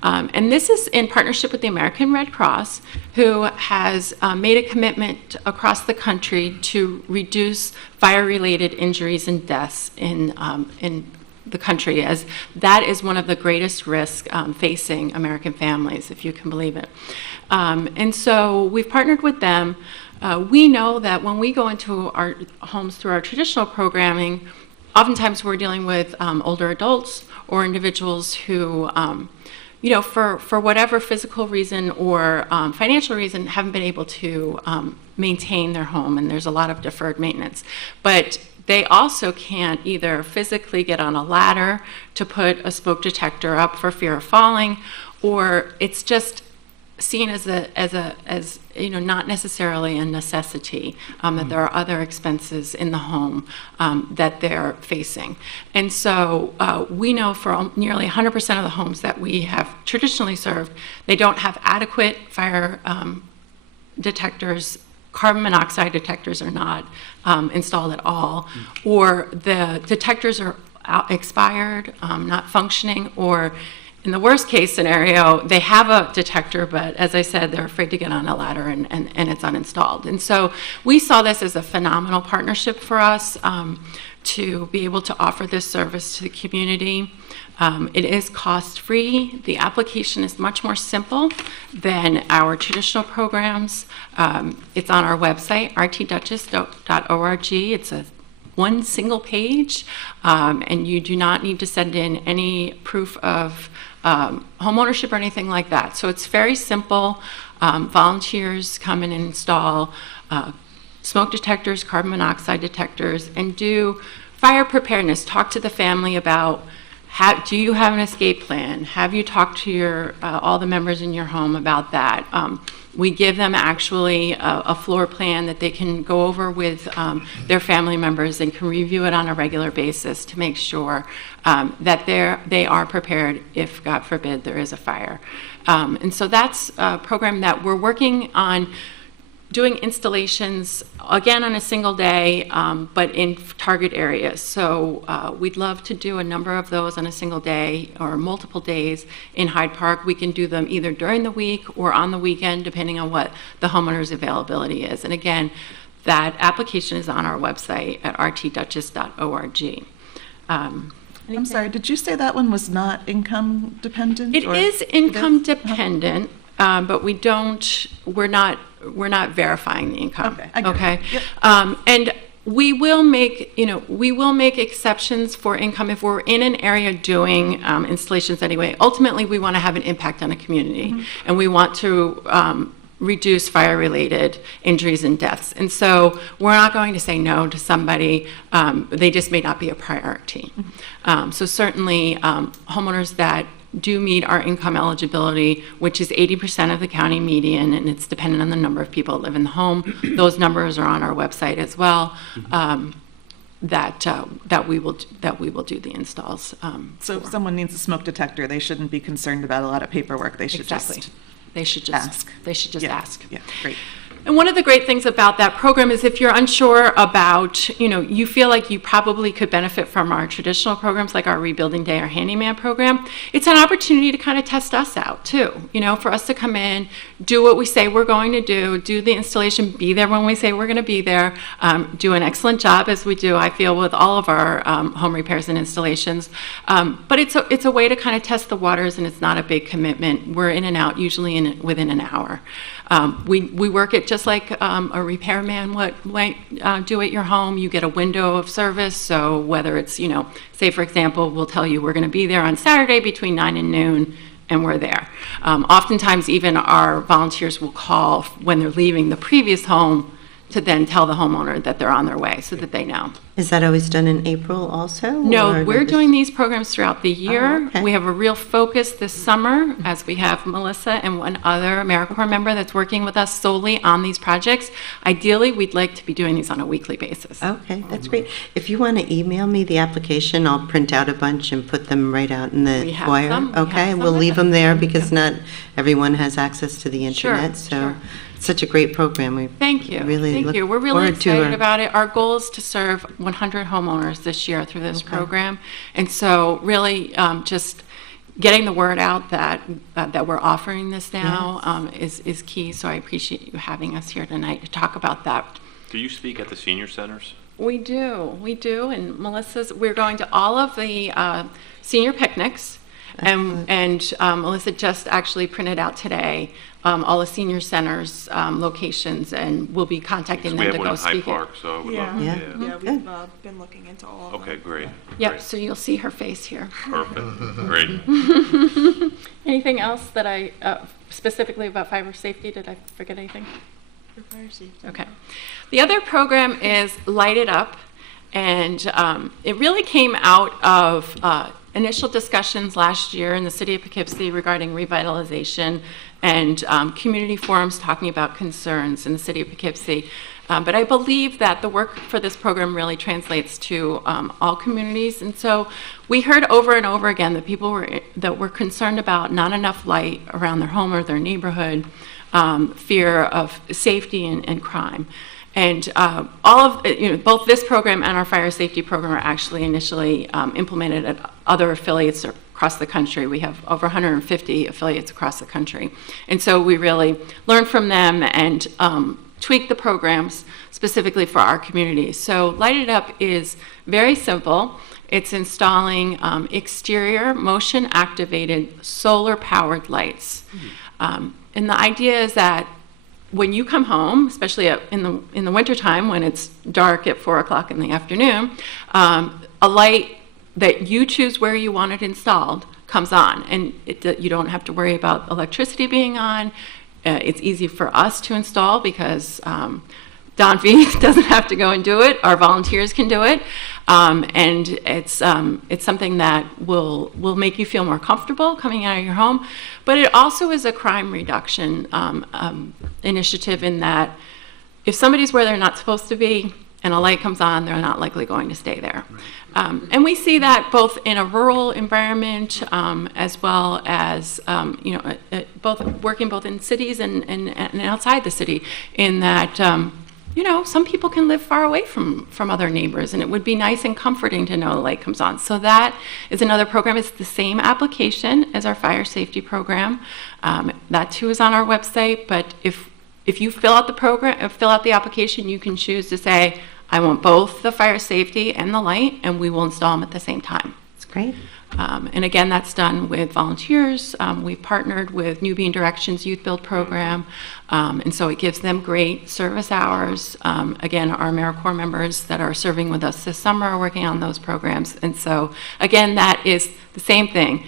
And this is in partnership with the American Red Cross, who has made a commitment across the country to reduce fire-related injuries and deaths in the country, as that is one of the greatest risks facing American families, if you can believe it. And so we've partnered with them. We know that when we go into our homes through our traditional programming, oftentimes we're dealing with older adults or individuals who for whatever physical reason or financial reason, haven't been able to maintain their home, and there's a lot of deferred maintenance. But they also can't either physically get on a ladder to put a smoke detector up for fear of falling, or it's just seen as not necessarily a necessity, that there are other expenses in the home that they're facing. And so we know for nearly 100% of the homes that we have traditionally served, they don't have adequate fire detectors. Carbon monoxide detectors are not installed at all, or the detectors are expired, not functioning, or in the worst case scenario, they have a detector, but as I said, they're afraid to get on a ladder and it's uninstalled. And so we saw this as a phenomenal partnership for us to be able to offer this service to the community. It is cost-free. The application is much more simple than our traditional programs. It's on our website, rtdutchess.org. It's one single page, and you do not need to send in any proof of home ownership or anything like that. So it's very simple. Volunteers come in and install smoke detectors, carbon monoxide detectors, and do fire preparedness. Talk to the family about, do you have an escape plan? Have you talked to your all the members in your home about that? We give them actually a floor plan that they can go over with their family members and can review it on a regular basis to make sure that they are prepared if, God forbid, there is a fire. And so that's a program that we're working on doing installations, again, on a single day, but in target areas. So we'd love to do a number of those on a single day or multiple days in Hyde Park. We can do them either during the week or on the weekend, depending on what the homeowner's availability is. And again, that application is on our website at rtdutchess.org. I'm sorry, did you say that one was not income dependent? It is income dependent, but we're not verifying the income. Okay, I get it. Okay. Yep. And we will make exceptions for income if we're in an area doing installations anyway. Ultimately, we want to have an impact on the community, and we want to reduce fire-related injuries and deaths. And so we're not going to say no to somebody. They just may not be a priority. So certainly, homeowners that do meet our income eligibility, which is 80% of the county median, and it's dependent on the number of people that live in the home. Those numbers are on our website as well. That we will do the installs. So if someone needs a smoke detector, they shouldn't be concerned about a lot of paperwork. They should Exactly. just They should just ask. They should just Yeah. ask. Yeah, great. And one of the great things about that program is if you're unsure about, you feel like you probably could benefit from our traditional programs like our Rebuilding Day or Handyman program, it's an opportunity to kind of test us out too. For us to come in, do what we say we're going to do the installation, be there when we say we're going to be there, do an excellent job as we do, I feel, with all of our home repairs and installations. But it's a way to kind of test the waters, and it's not a big commitment. We're in and out usually within an hour. We work it just like a repairman might do at your home. You get a window of service, so whether it's, say for example, we'll tell you we're going to be there on Saturday between 9 and noon, and we're there. Oftentimes even our volunteers will call when they're leaving the previous home to then tell the homeowner that they're on their way so that they know. Is that always done in April also? No, or we're just- doing these programs throughout the year. Oh, okay. We have a real focus this summer as we have Melissa and one other AmeriCorps member that's working with us solely on these projects. Ideally, we'd like to be doing these on a weekly basis. Okay, that's great. If you want to email me the application, I'll print out a bunch and put them right out in the We have foyer. them. We Okay, have we'll them. leave them there because not everyone has access to the Sure, internet. So sure. it's such a great program. We Thank you. really Thank look you. We're really forward to excited our- about it. Our goal is to serve 100 homeowners this year through this program. And so really just getting the word out that we're offering this now is key. So I appreciate you having us here tonight to talk about that. Do you speak at the senior centers? We do. And we're going to all of the senior picnics. And Melissa just actually printed out today all the senior centers locations, and we'll be contacting We them have to one go in Hyde speak. Park, so we'd love to. Yeah. Yeah, Good. we've been looking into all of them. Okay, great. Yep, Great. so you'll see her face here. Perfect. Great. Anything else that I, specifically about fire safety, did I forget anything? For fire safety. Okay. The other program is Light It Up, and it really came out of initial discussions last year in the city of Poughkeepsie regarding revitalization and community forums talking about concerns in the city of Poughkeepsie. But I believe that the work for this program really translates to all communities. And so we heard over and over again that people were concerned about not enough light around their home or their neighborhood, fear of safety and crime. And all of, both this program and our fire safety program are actually initially implemented at other affiliates across the country. We have over 150 affiliates across the country. And so we really learn from them and tweak the programs specifically for our community. So Light It Up is very simple. It's installing exterior motion activated solar powered lights. And the idea is that when you come home, especially in the wintertime when it's dark at 4 o'clock in the afternoon, a light that you choose where you want it installed comes on, and you don't have to worry about electricity being on. It's easy for us to install because Don V doesn't have to go and do it. Our volunteers can do it, and it's something that will make you feel more comfortable coming out of your home. But it also is a crime reduction initiative in that if somebody's where they're not supposed to be and a light comes on, they're not likely going to stay there. And we see that both in a rural environment as well as, working both in cities and outside the city, in that, some people can live far away from other neighbors, and it would be nice and comforting to know the light comes on. So that is another program. It's the same application as our fire safety program. That too is on our website, but if you fill out the application, you can choose to say, I want both the fire safety and the light, and we will install them at the same time. That's great. And again, that's done with volunteers. We've partnered with New Being Directions Youth Build Program, and so it gives them great service hours. Again, our AmeriCorps members that are serving with us this summer are working on those programs. And so, again, that is the same thing.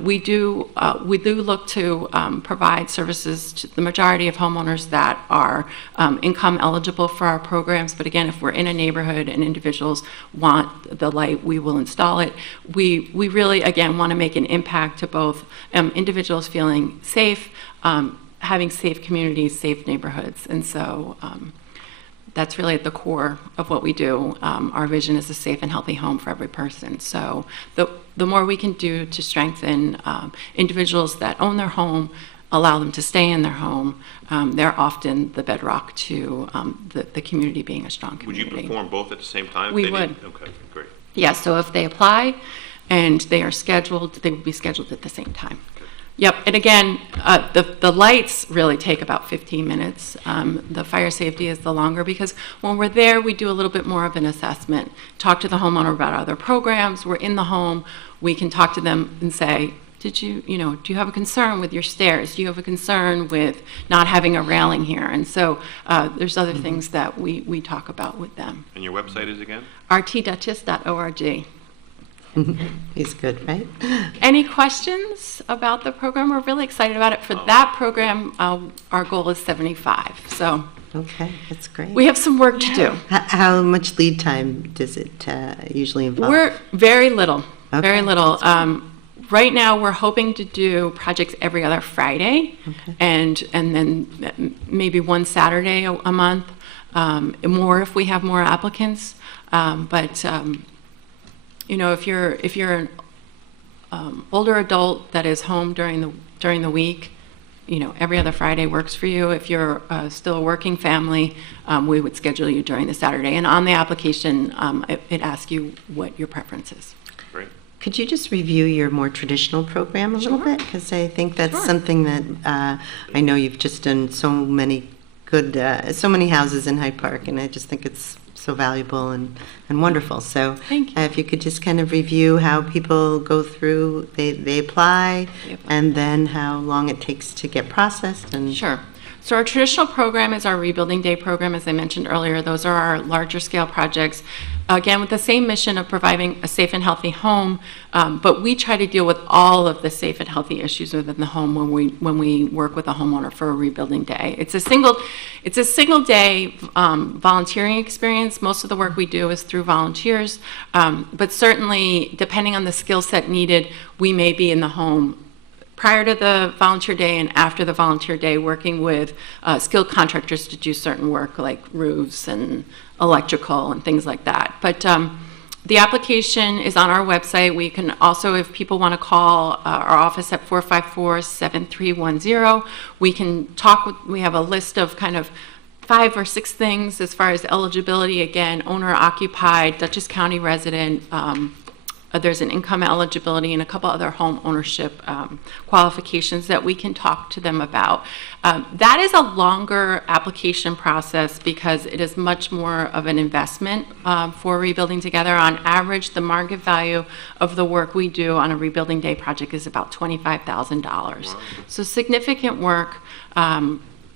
We do look to provide services to the majority of homeowners that are income eligible for our programs. But again, if we're in a neighborhood and individuals want the light, we will install it. We really, again, want to make an impact to both individuals feeling safe, having safe communities, safe neighborhoods. And so that's really at the core of what we do. Our vision is a safe and healthy home for every person. So the more we can do to strengthen individuals that own their home, allow them to stay in their home. They're often the bedrock to the community being a strong Would you community. perform both at the same time? if We they would. need- Okay, great. Yeah, so if they apply and they are scheduled, they would be scheduled at the same time. Yep, and again, the lights really take about 15 minutes. The fire safety is the longer, because when we're there, we do a little bit more of an assessment, talk to the homeowner about other programs. We're in the home, we can talk to them and say, do you have a concern with your stairs? Do you have a concern with not having a railing here? And so there's other things that we talk about with them. And your website is again? rtdutchess.org. He's good, right? Any questions about the program? We're really excited about it. For that program, our goal is 75. So Okay, that's great. we have some work to do. How much lead time does it usually involve? We're very little, very Okay. little. Right now, we're hoping to do projects every other Friday, and then maybe one Saturday a month, more if we have more applicants. If you're an older adult that is home during the week, every other Friday works for you. If you're still a working family, we would schedule you during the Saturday. And on the application, it asks you what your preference is. Great. Could you just review your more traditional program a little bit? Because I think that's Sure. something that I know you've just done so many good, so many houses in Hyde Park, and I just think it's so valuable and wonderful. So Thank you. if you could just kind of review how people go through, they apply, and then how long it takes to get processed. And Sure. So our traditional program is our Rebuilding Day program, as I mentioned earlier. Those are our larger scale projects. Again, with the same mission of providing a safe and healthy home, but we try to deal with all of the safe and healthy issues within the home when we work with a homeowner for a Rebuilding Day. It's a single day volunteering experience. Most of the work we do is through volunteers, but certainly depending on the skill set needed, we may be in the home prior to the volunteer day and after the volunteer day, working with skilled contractors to do certain work like roofs and electrical and things like that. But the application is on our website. We can also, if people want to call our office at 454-7310, we can talk. We have a list of kind of 5 or 6 things as far as eligibility. Again, owner occupied, Dutchess County resident. There's an income eligibility and a couple other home ownership qualifications that we can talk to them about. That is a longer application process because it is much more of an investment for Rebuilding Together. On average, the market value of the work we do on a Rebuilding Day project is about $25,000. Wow. So significant work.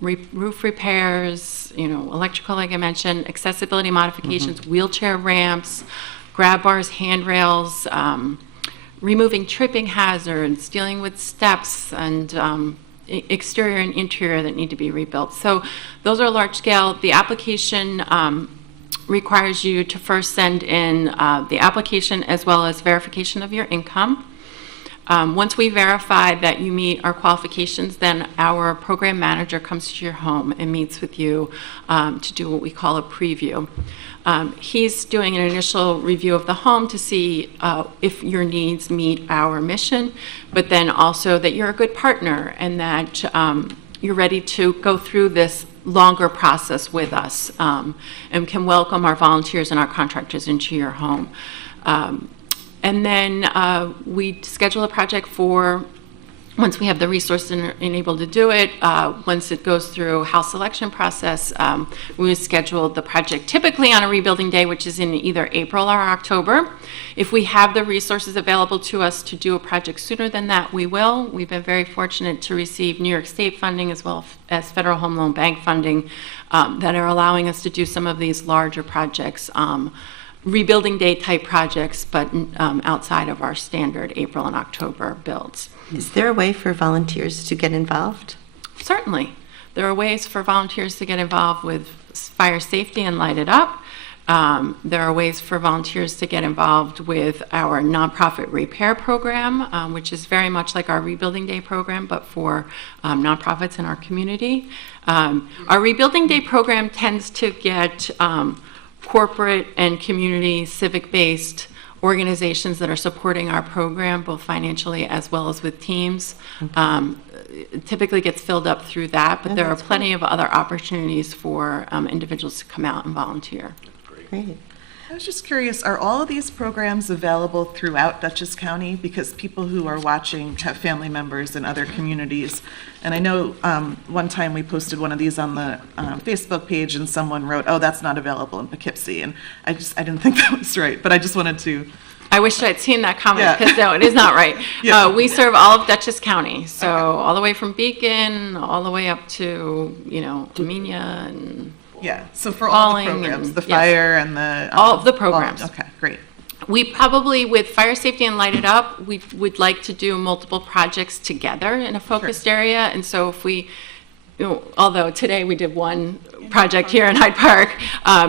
Roof repairs, electrical, like I mentioned, accessibility modifications, wheelchair ramps, grab bars, handrails, removing tripping hazards, dealing with steps, and exterior and interior that need to be rebuilt. So those are large scale. The application requires you to first send in the application as well as verification of your income. Once we verify that you meet our qualifications, then our program manager comes to your home and meets with you to do what we call a preview. He's doing an initial review of the home to see if your needs meet our mission, but then also that you're a good partner and that you're ready to go through this longer process with us and can welcome our volunteers and our contractors into your home. And then we schedule a project for, once we have the resources and able to do it, once it goes through house selection process, we would schedule the project typically on a Rebuilding Day, which is in either April or October. If we have the resources available to us to do a project sooner than that, we will. We've been very fortunate to receive New York State funding as well as Federal Home Loan Bank funding that are allowing us to do some of these larger projects. Rebuilding Day type projects, but outside of our standard April and October builds. is there a way for volunteers to get involved? Certainly. There are ways for volunteers to get involved with fire safety and light it up. There are ways for volunteers to get involved with our nonprofit repair program, which is very much like our Rebuilding Day program, but for nonprofits in our community. Our Rebuilding Day program tends to get corporate and community civic-based organizations that are supporting our program, both financially as well as with teams. It typically gets filled up through that, but there are plenty of other opportunities for individuals to come out and volunteer. Great. I was just curious, are all of these programs available throughout Dutchess County? Because people who are watching have family members in other communities. And I know one time we posted one of these on the Facebook page and someone wrote, oh, that's not available in Poughkeepsie. And I didn't think that was right, but I just wanted to. I wish I'd seen that comment, Yeah. because no, it is not right. Yeah. We serve all of Dutchess County, so all the way from Beacon, all the way up to, Armenia and Yeah, so for all the Falling programs, and- the yes. fire and the. All of the programs. Okay, great. we probably, with Fire Safety and Light It Up, we would like to do multiple projects together in a focused area. And so if we, although today we did one project here in Hyde Park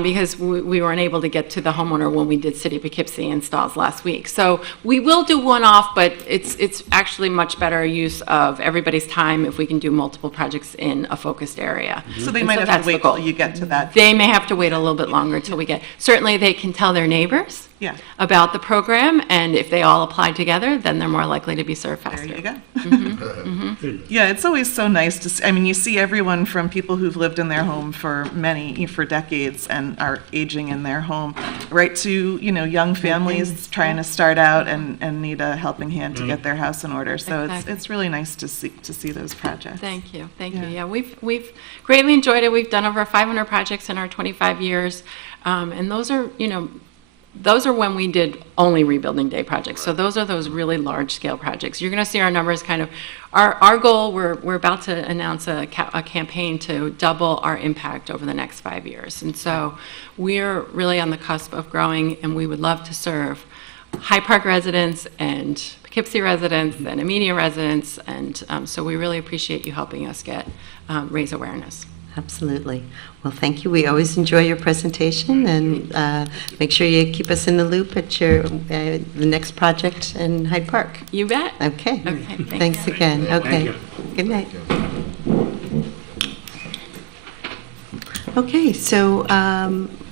because we weren't able to get to the homeowner when we did City of Poughkeepsie installs last week. So we will do one off, but it's actually much better use of everybody's time if we can do multiple projects in a focused area. So they And might so have that's to the wait goal. till you get to that. They may have to wait a little bit longer until we get, certainly they can tell their neighbors Yeah. about the program, and if they all apply together, then they're more likely to be served faster. There you go. Mm-hmm. Yeah, it's always so nice to see. I mean, you see everyone from people who've lived in their home for decades and are aging in their home, right to, young families trying to start out and need a helping hand to get their house in order. So Exactly. it's really nice to see those projects. Thank you. Yeah. Yeah, we've greatly enjoyed it. We've done over 500 projects in our 25 years, and those are when we did only rebuilding day projects. So those are those really large scale projects. You're going to see our numbers kind of, our goal, we're about to announce a campaign to double our impact over the next 5 years. And so we're really on the cusp of growing, and we would love to serve Hyde Park residents and Poughkeepsie residents and Amelia residents. And so we really appreciate you helping us raise awareness. Absolutely. Well, thank you. We always enjoy your presentation, and make sure you keep us in the loop at the next project in Hyde Park. You bet. Okay. Okay, Thanks again. Okay. Good night. Okay, so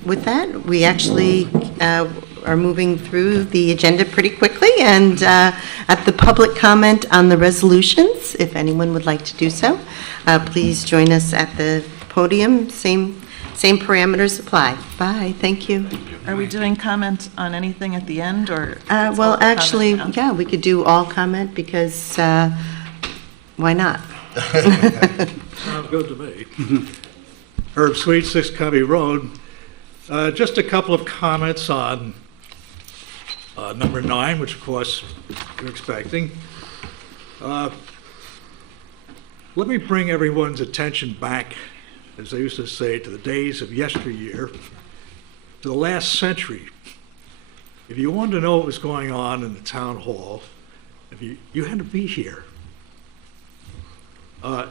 with that, we actually are moving through the agenda pretty quickly, and at the public comment on the resolutions, if anyone would like to do so, please join us at the podium. Same parameters apply. Bye. Thank you. Are we doing comment on anything at the end, or? Well, it's all comment actually, now? yeah, we could do all comment because why not? Sounds good to me. Herb Sweet, 6 Covey Road. Just a couple of comments on number 9, which of course you're expecting. Let me bring everyone's attention back, as they used to say, to the days of yesteryear, to the last century. If you wanted to know what was going on in the town hall, you had to be here. The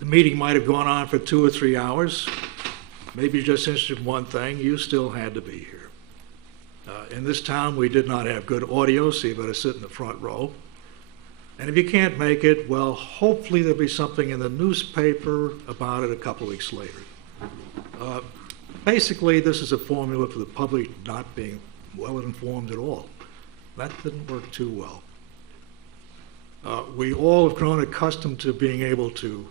meeting might have gone on for 2 or 3 hours. Maybe you're just interested in one thing, you still had to be here. In this town, we did not have good audio, so you better sit in the front row. And if you can't make it, well, hopefully there'll be something in the newspaper about it a couple weeks later. Basically, this is a formula for the public not being well informed at all. That didn't work too well. We all have grown accustomed to being able to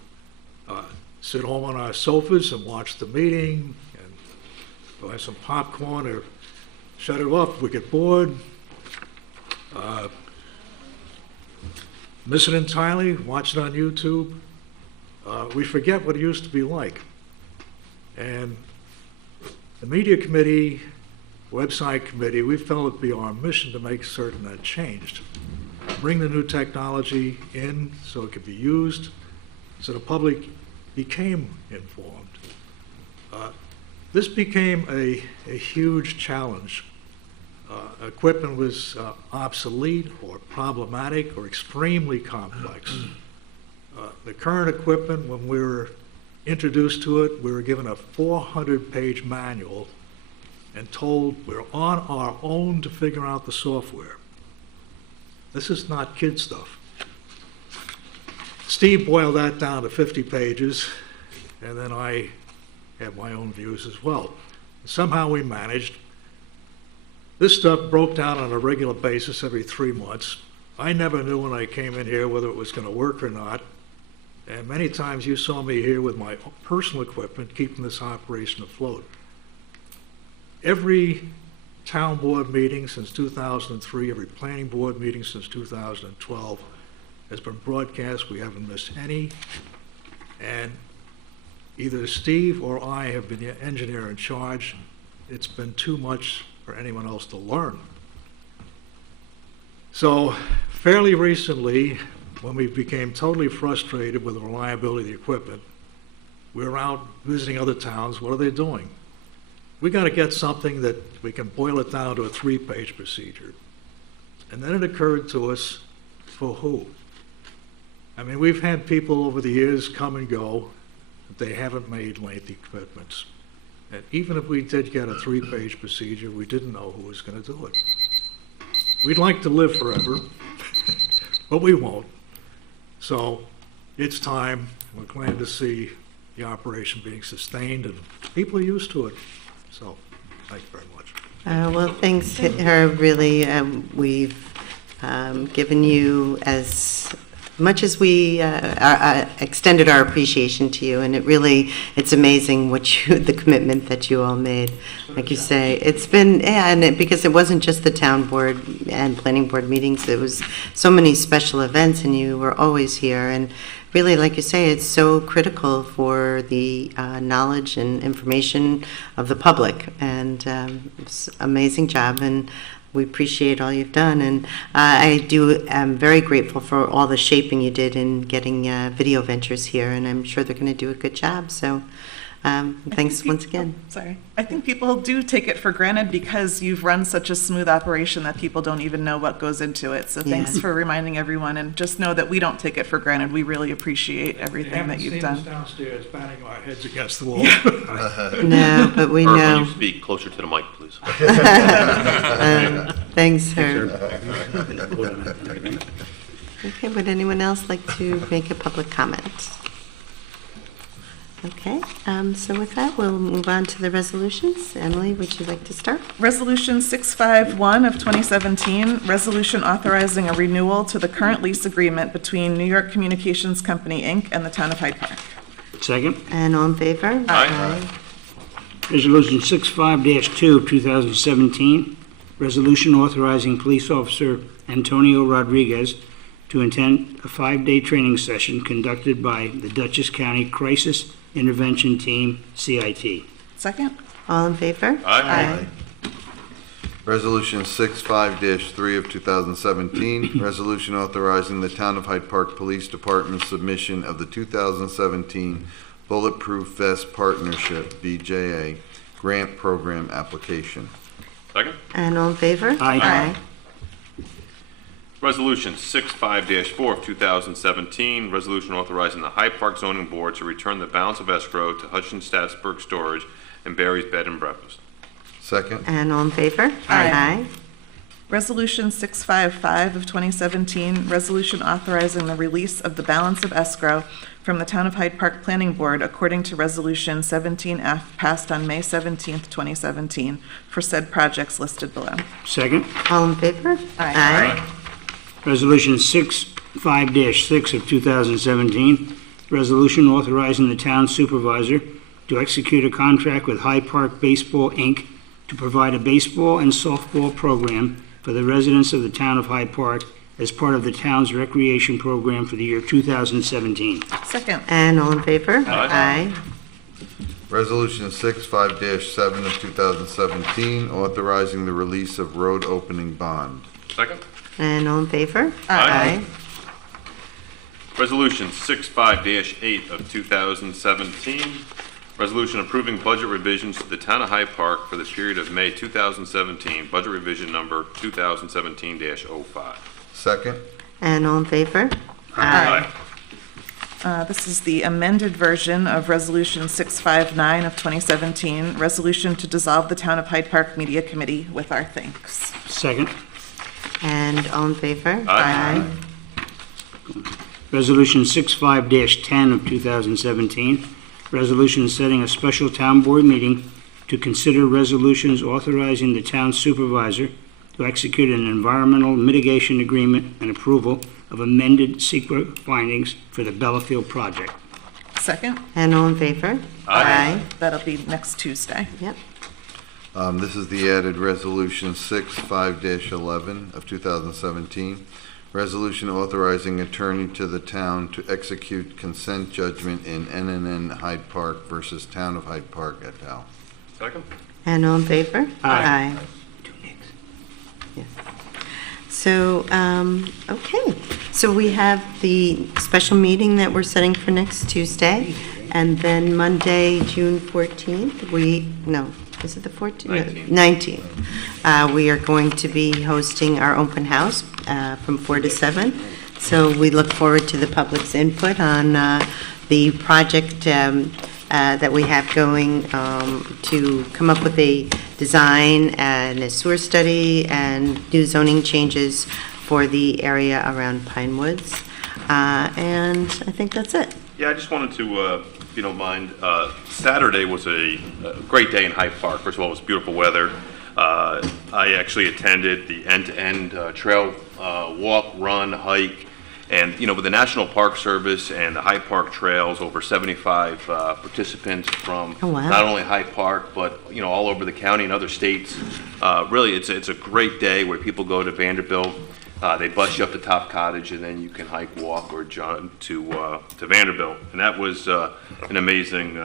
sit home on our sofas and watch the meeting and go have some popcorn or shut it off if we get bored. Miss it entirely, watch it on YouTube. We forget what it used to be like. And the media committee, website committee, we felt it'd be our mission to make certain that changed. Bring the new technology in so it could be used, so the public became informed. This became a huge challenge. Equipment was obsolete or problematic or extremely complex. The current equipment, when we were introduced to it, we were given a 400-page manual and told we're on our own to figure out the software. This is not kid stuff. Steve boiled that down to 50 pages, and then I have my own views as well. Somehow we managed. This stuff broke down on a regular basis every 3 months. I never knew when I came in here whether it was going to work or not. And many times you saw me here with my personal equipment keeping this operation afloat. Every town board meeting since 2003, every planning board meeting since 2012 has been broadcast. We haven't missed any. And either Steve or I have been the engineer in charge. It's been too much for anyone else to learn. So fairly recently, when we became totally frustrated with the reliability of the equipment, we were out visiting other towns. What are they doing? We got to get something that we can boil it down to a 3-page procedure. And then it occurred to us, for who? I mean, we've had people over the years come and go, but they haven't made lengthy commitments. And even if we did get a 3-page procedure, we didn't know who was going to do it. We'd like to live forever, but we won't. So it's time. We're glad to see the operation being sustained, and people are used to it. So thank you very much. Well, thanks, Herb. Really, we've given you as much as we extended our appreciation to you, and it's amazing the commitment that you all made. Like you say, it's been, because it wasn't just the town board and planning board meetings, it was so many special events, and you were always here. And really, like you say, it's so critical for the knowledge and information of the public. And it's an amazing job, and we appreciate all you've done. And am very grateful for all the shaping you did in getting Video Ventures here, and I'm sure they're going to do a good job. So thanks once again. Sorry. I think people do take it for granted because you've run such a smooth operation that people don't even know what goes into it. So thanks for reminding everyone, and just know that we don't take it for granted. We really appreciate everything that you've done. We haven't seen us downstairs banging our heads against the wall. No, but we Herb, know. can you speak closer to the mic, please? Thanks, Herb. Okay, would anyone else like to make a public comment? Okay, so with that, we'll move on to the resolutions. Emily, would you like to start? Resolution 651 of 2017, resolution authorizing a renewal to the current lease agreement between New York Communications Company, Inc. and the Town of Hyde Park. Second. And all in favor? Aye. Resolution 65-2 of 2017, resolution authorizing police officer Antonio Rodriguez to attend a 5-day training session conducted by the Dutchess County Crisis Intervention Team, CIT. Second. All in favor? Aye. Resolution 65-3 of 2017, resolution authorizing the Town of Hyde Park Police Department submission of the 2017 Bulletproof Vest Partnership, BJA, grant program application. Second. And all in favor? Aye. Resolution 65-4 of 2017, resolution authorizing the Hyde Park Zoning Board to return the balance of escrow to Hudson Burg Storage and Barry's Bed and Breakfast. Second. And all in favor? Aye. Resolution 655 of 2017, resolution authorizing the release of the balance of escrow from the Town of Hyde Park Planning Board according to Resolution 17F passed on May 17th, 2017, for said projects listed below. Second. All in favor? Aye. Resolution 65-6 of 2017, resolution authorizing the town supervisor to execute a contract with Hyde Park Baseball, Inc. to provide a baseball and softball program for the residents of the town of Hyde Park as part of the town's recreation program for the year 2017. Second. And all in favor? Aye. Resolution 65-7 of 2017, authorizing the release of road opening bond. Second. And all in favor? Aye. Resolution 65-8 of 2017, resolution approving budget revisions to the Town of Hyde Park for the period of May 2017, budget revision number 2017-05. Second. And all in favor? Aye. This is the amended version of Resolution 659 of 2017, resolution to dissolve the Town of Hyde Park Media Committee with our thanks. Second. And all in favor? Aye. Resolution 65-10 of 2017, resolution setting a special town board meeting to consider resolutions authorizing the town supervisor to execute an environmental mitigation agreement and approval of amended secret findings for the Belfield project. Second, And all in favor? Aye. that'll be next Tuesday. Yep. This is the added Resolution 65-11 of 2017. Resolution authorizing attorney to the town to execute consent judgment in NNN Hyde Park versus Town of Hyde Park et al. Second? And all in favor? Aye. Yes. So, okay. So we have the special meeting that we're setting for next Tuesday, and then Monday, June 14th, is it the 14th? 19th. We are going to be hosting our open house from 4 to 7. So we look forward to the public's input on the project that we have going to come up with a design and a sewer study and new zoning changes for the area around Pine Woods. And I think that's it. Yeah, I just wanted to, if you don't mind, Saturday was a great day in Hyde Park. First of all, it was beautiful weather. I actually attended the end-to-end trail walk, run, hike, and, with the National Park Service and the Hyde Park Trails, over 75 participants from Oh, wow. not only Hyde Park, but, all over the county and other states. Really, it's a great day where people go to Vanderbilt. They bus you up to Top Cottage, and then you can hike, walk, or jump to Vanderbilt. And that was an amazing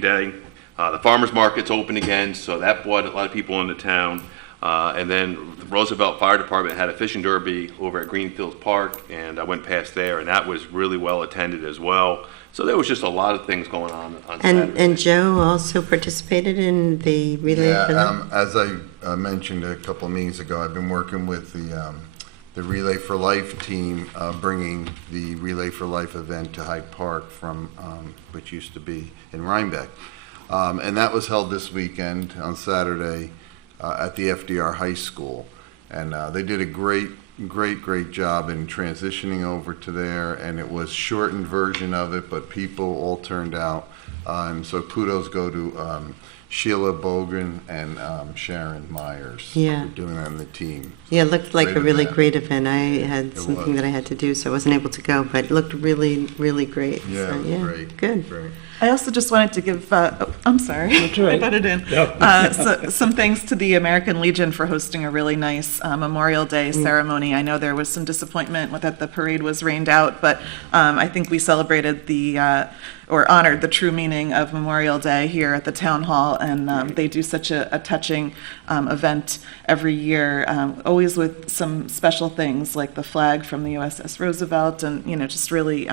day. The farmers market's open again, so that brought a lot of people into town. And then the Roosevelt Fire Department had a fishing derby over at Greenfield Park, and I went past there, and that was really well attended as well. So there was just a lot of things going on Saturday. And Joe also participated in the relay for them? As I mentioned a couple of meetings ago, I've been working with the Relay for Life team, bringing the Relay for Life event to Hyde Park from, which used to be in Rhinebeck. And that was held this weekend on Saturday at the FDR High School. And they did a great job in transitioning over to there, and it was shortened version of it, but people all turned out. And so kudos go to Sheila Bogan and Sharon Myers Yeah. for doing that on the team. Yeah, it looked like Great a really event. great event. I had It something was. that I had to do, so I wasn't able to go, but it looked really, really great. Yeah, So, it was great. Good. Great. I also just wanted to give, I'm sorry, I butted in. Some thanks to the American Legion for hosting a really nice Memorial Day ceremony. I know there was some disappointment that the parade was rained out, but I think we celebrated or honored the true meaning of Memorial Day here at the town hall, and they do such a touching event every year, always with some special things like the flag from the USS Roosevelt, and just really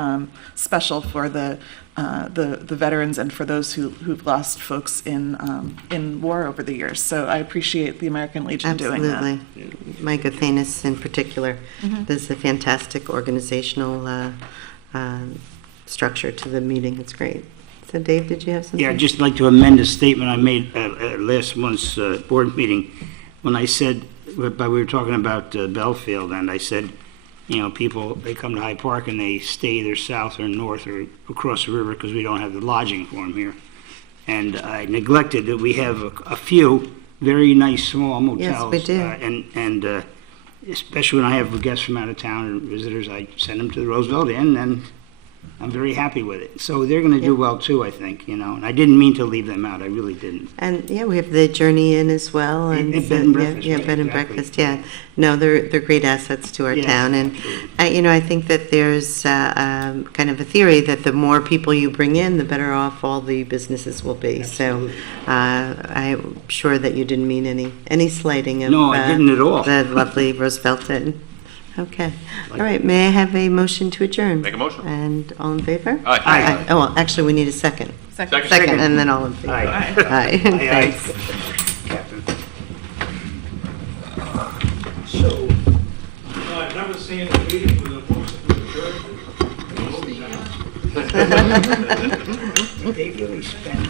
special for the veterans and for those who've lost folks in war over the years. So I appreciate the American Legion doing that. Absolutely. Mike Athanas in particular. There's a fantastic organizational structure to the meeting. It's great. So Dave, did you have something? Yeah, I'd just like to amend a statement I made at last month's board meeting when I said, we were talking about Belfield, and I said, people, they come to Hyde Park and they stay either south or north or across the river because we don't have the lodging for them here. And I neglected that we have a few very nice small motels. Yes, we do. And especially when I have guests from out of town and visitors, I send them to the Roosevelt Inn, and I'm very happy with it. So they're going to do well too, I think, And I didn't mean to leave them out. I really didn't. And yeah, we have the Journey Inn as well. And Bed so, and breakfast, Yeah, right, bed and exactly. breakfast, yeah. No, they're great assets to our Yeah, town. And, absolutely. I think that there's kind of a theory that the more people you bring in, the better off all the businesses will be. Absolutely. So I'm sure that you didn't mean any slighting of No, I didn't at all. the lovely Roosevelt Inn. Okay. All right. May I have a motion to adjourn? Make a motion. And all in favor? Aye. Aye. Oh, well, actually, we need a second. Second. Second, and then all in favor. Aye. Aye. Aye, aye. Thanks. Captain. So, I've never seen a meeting with a motion to adjourn. They really spent.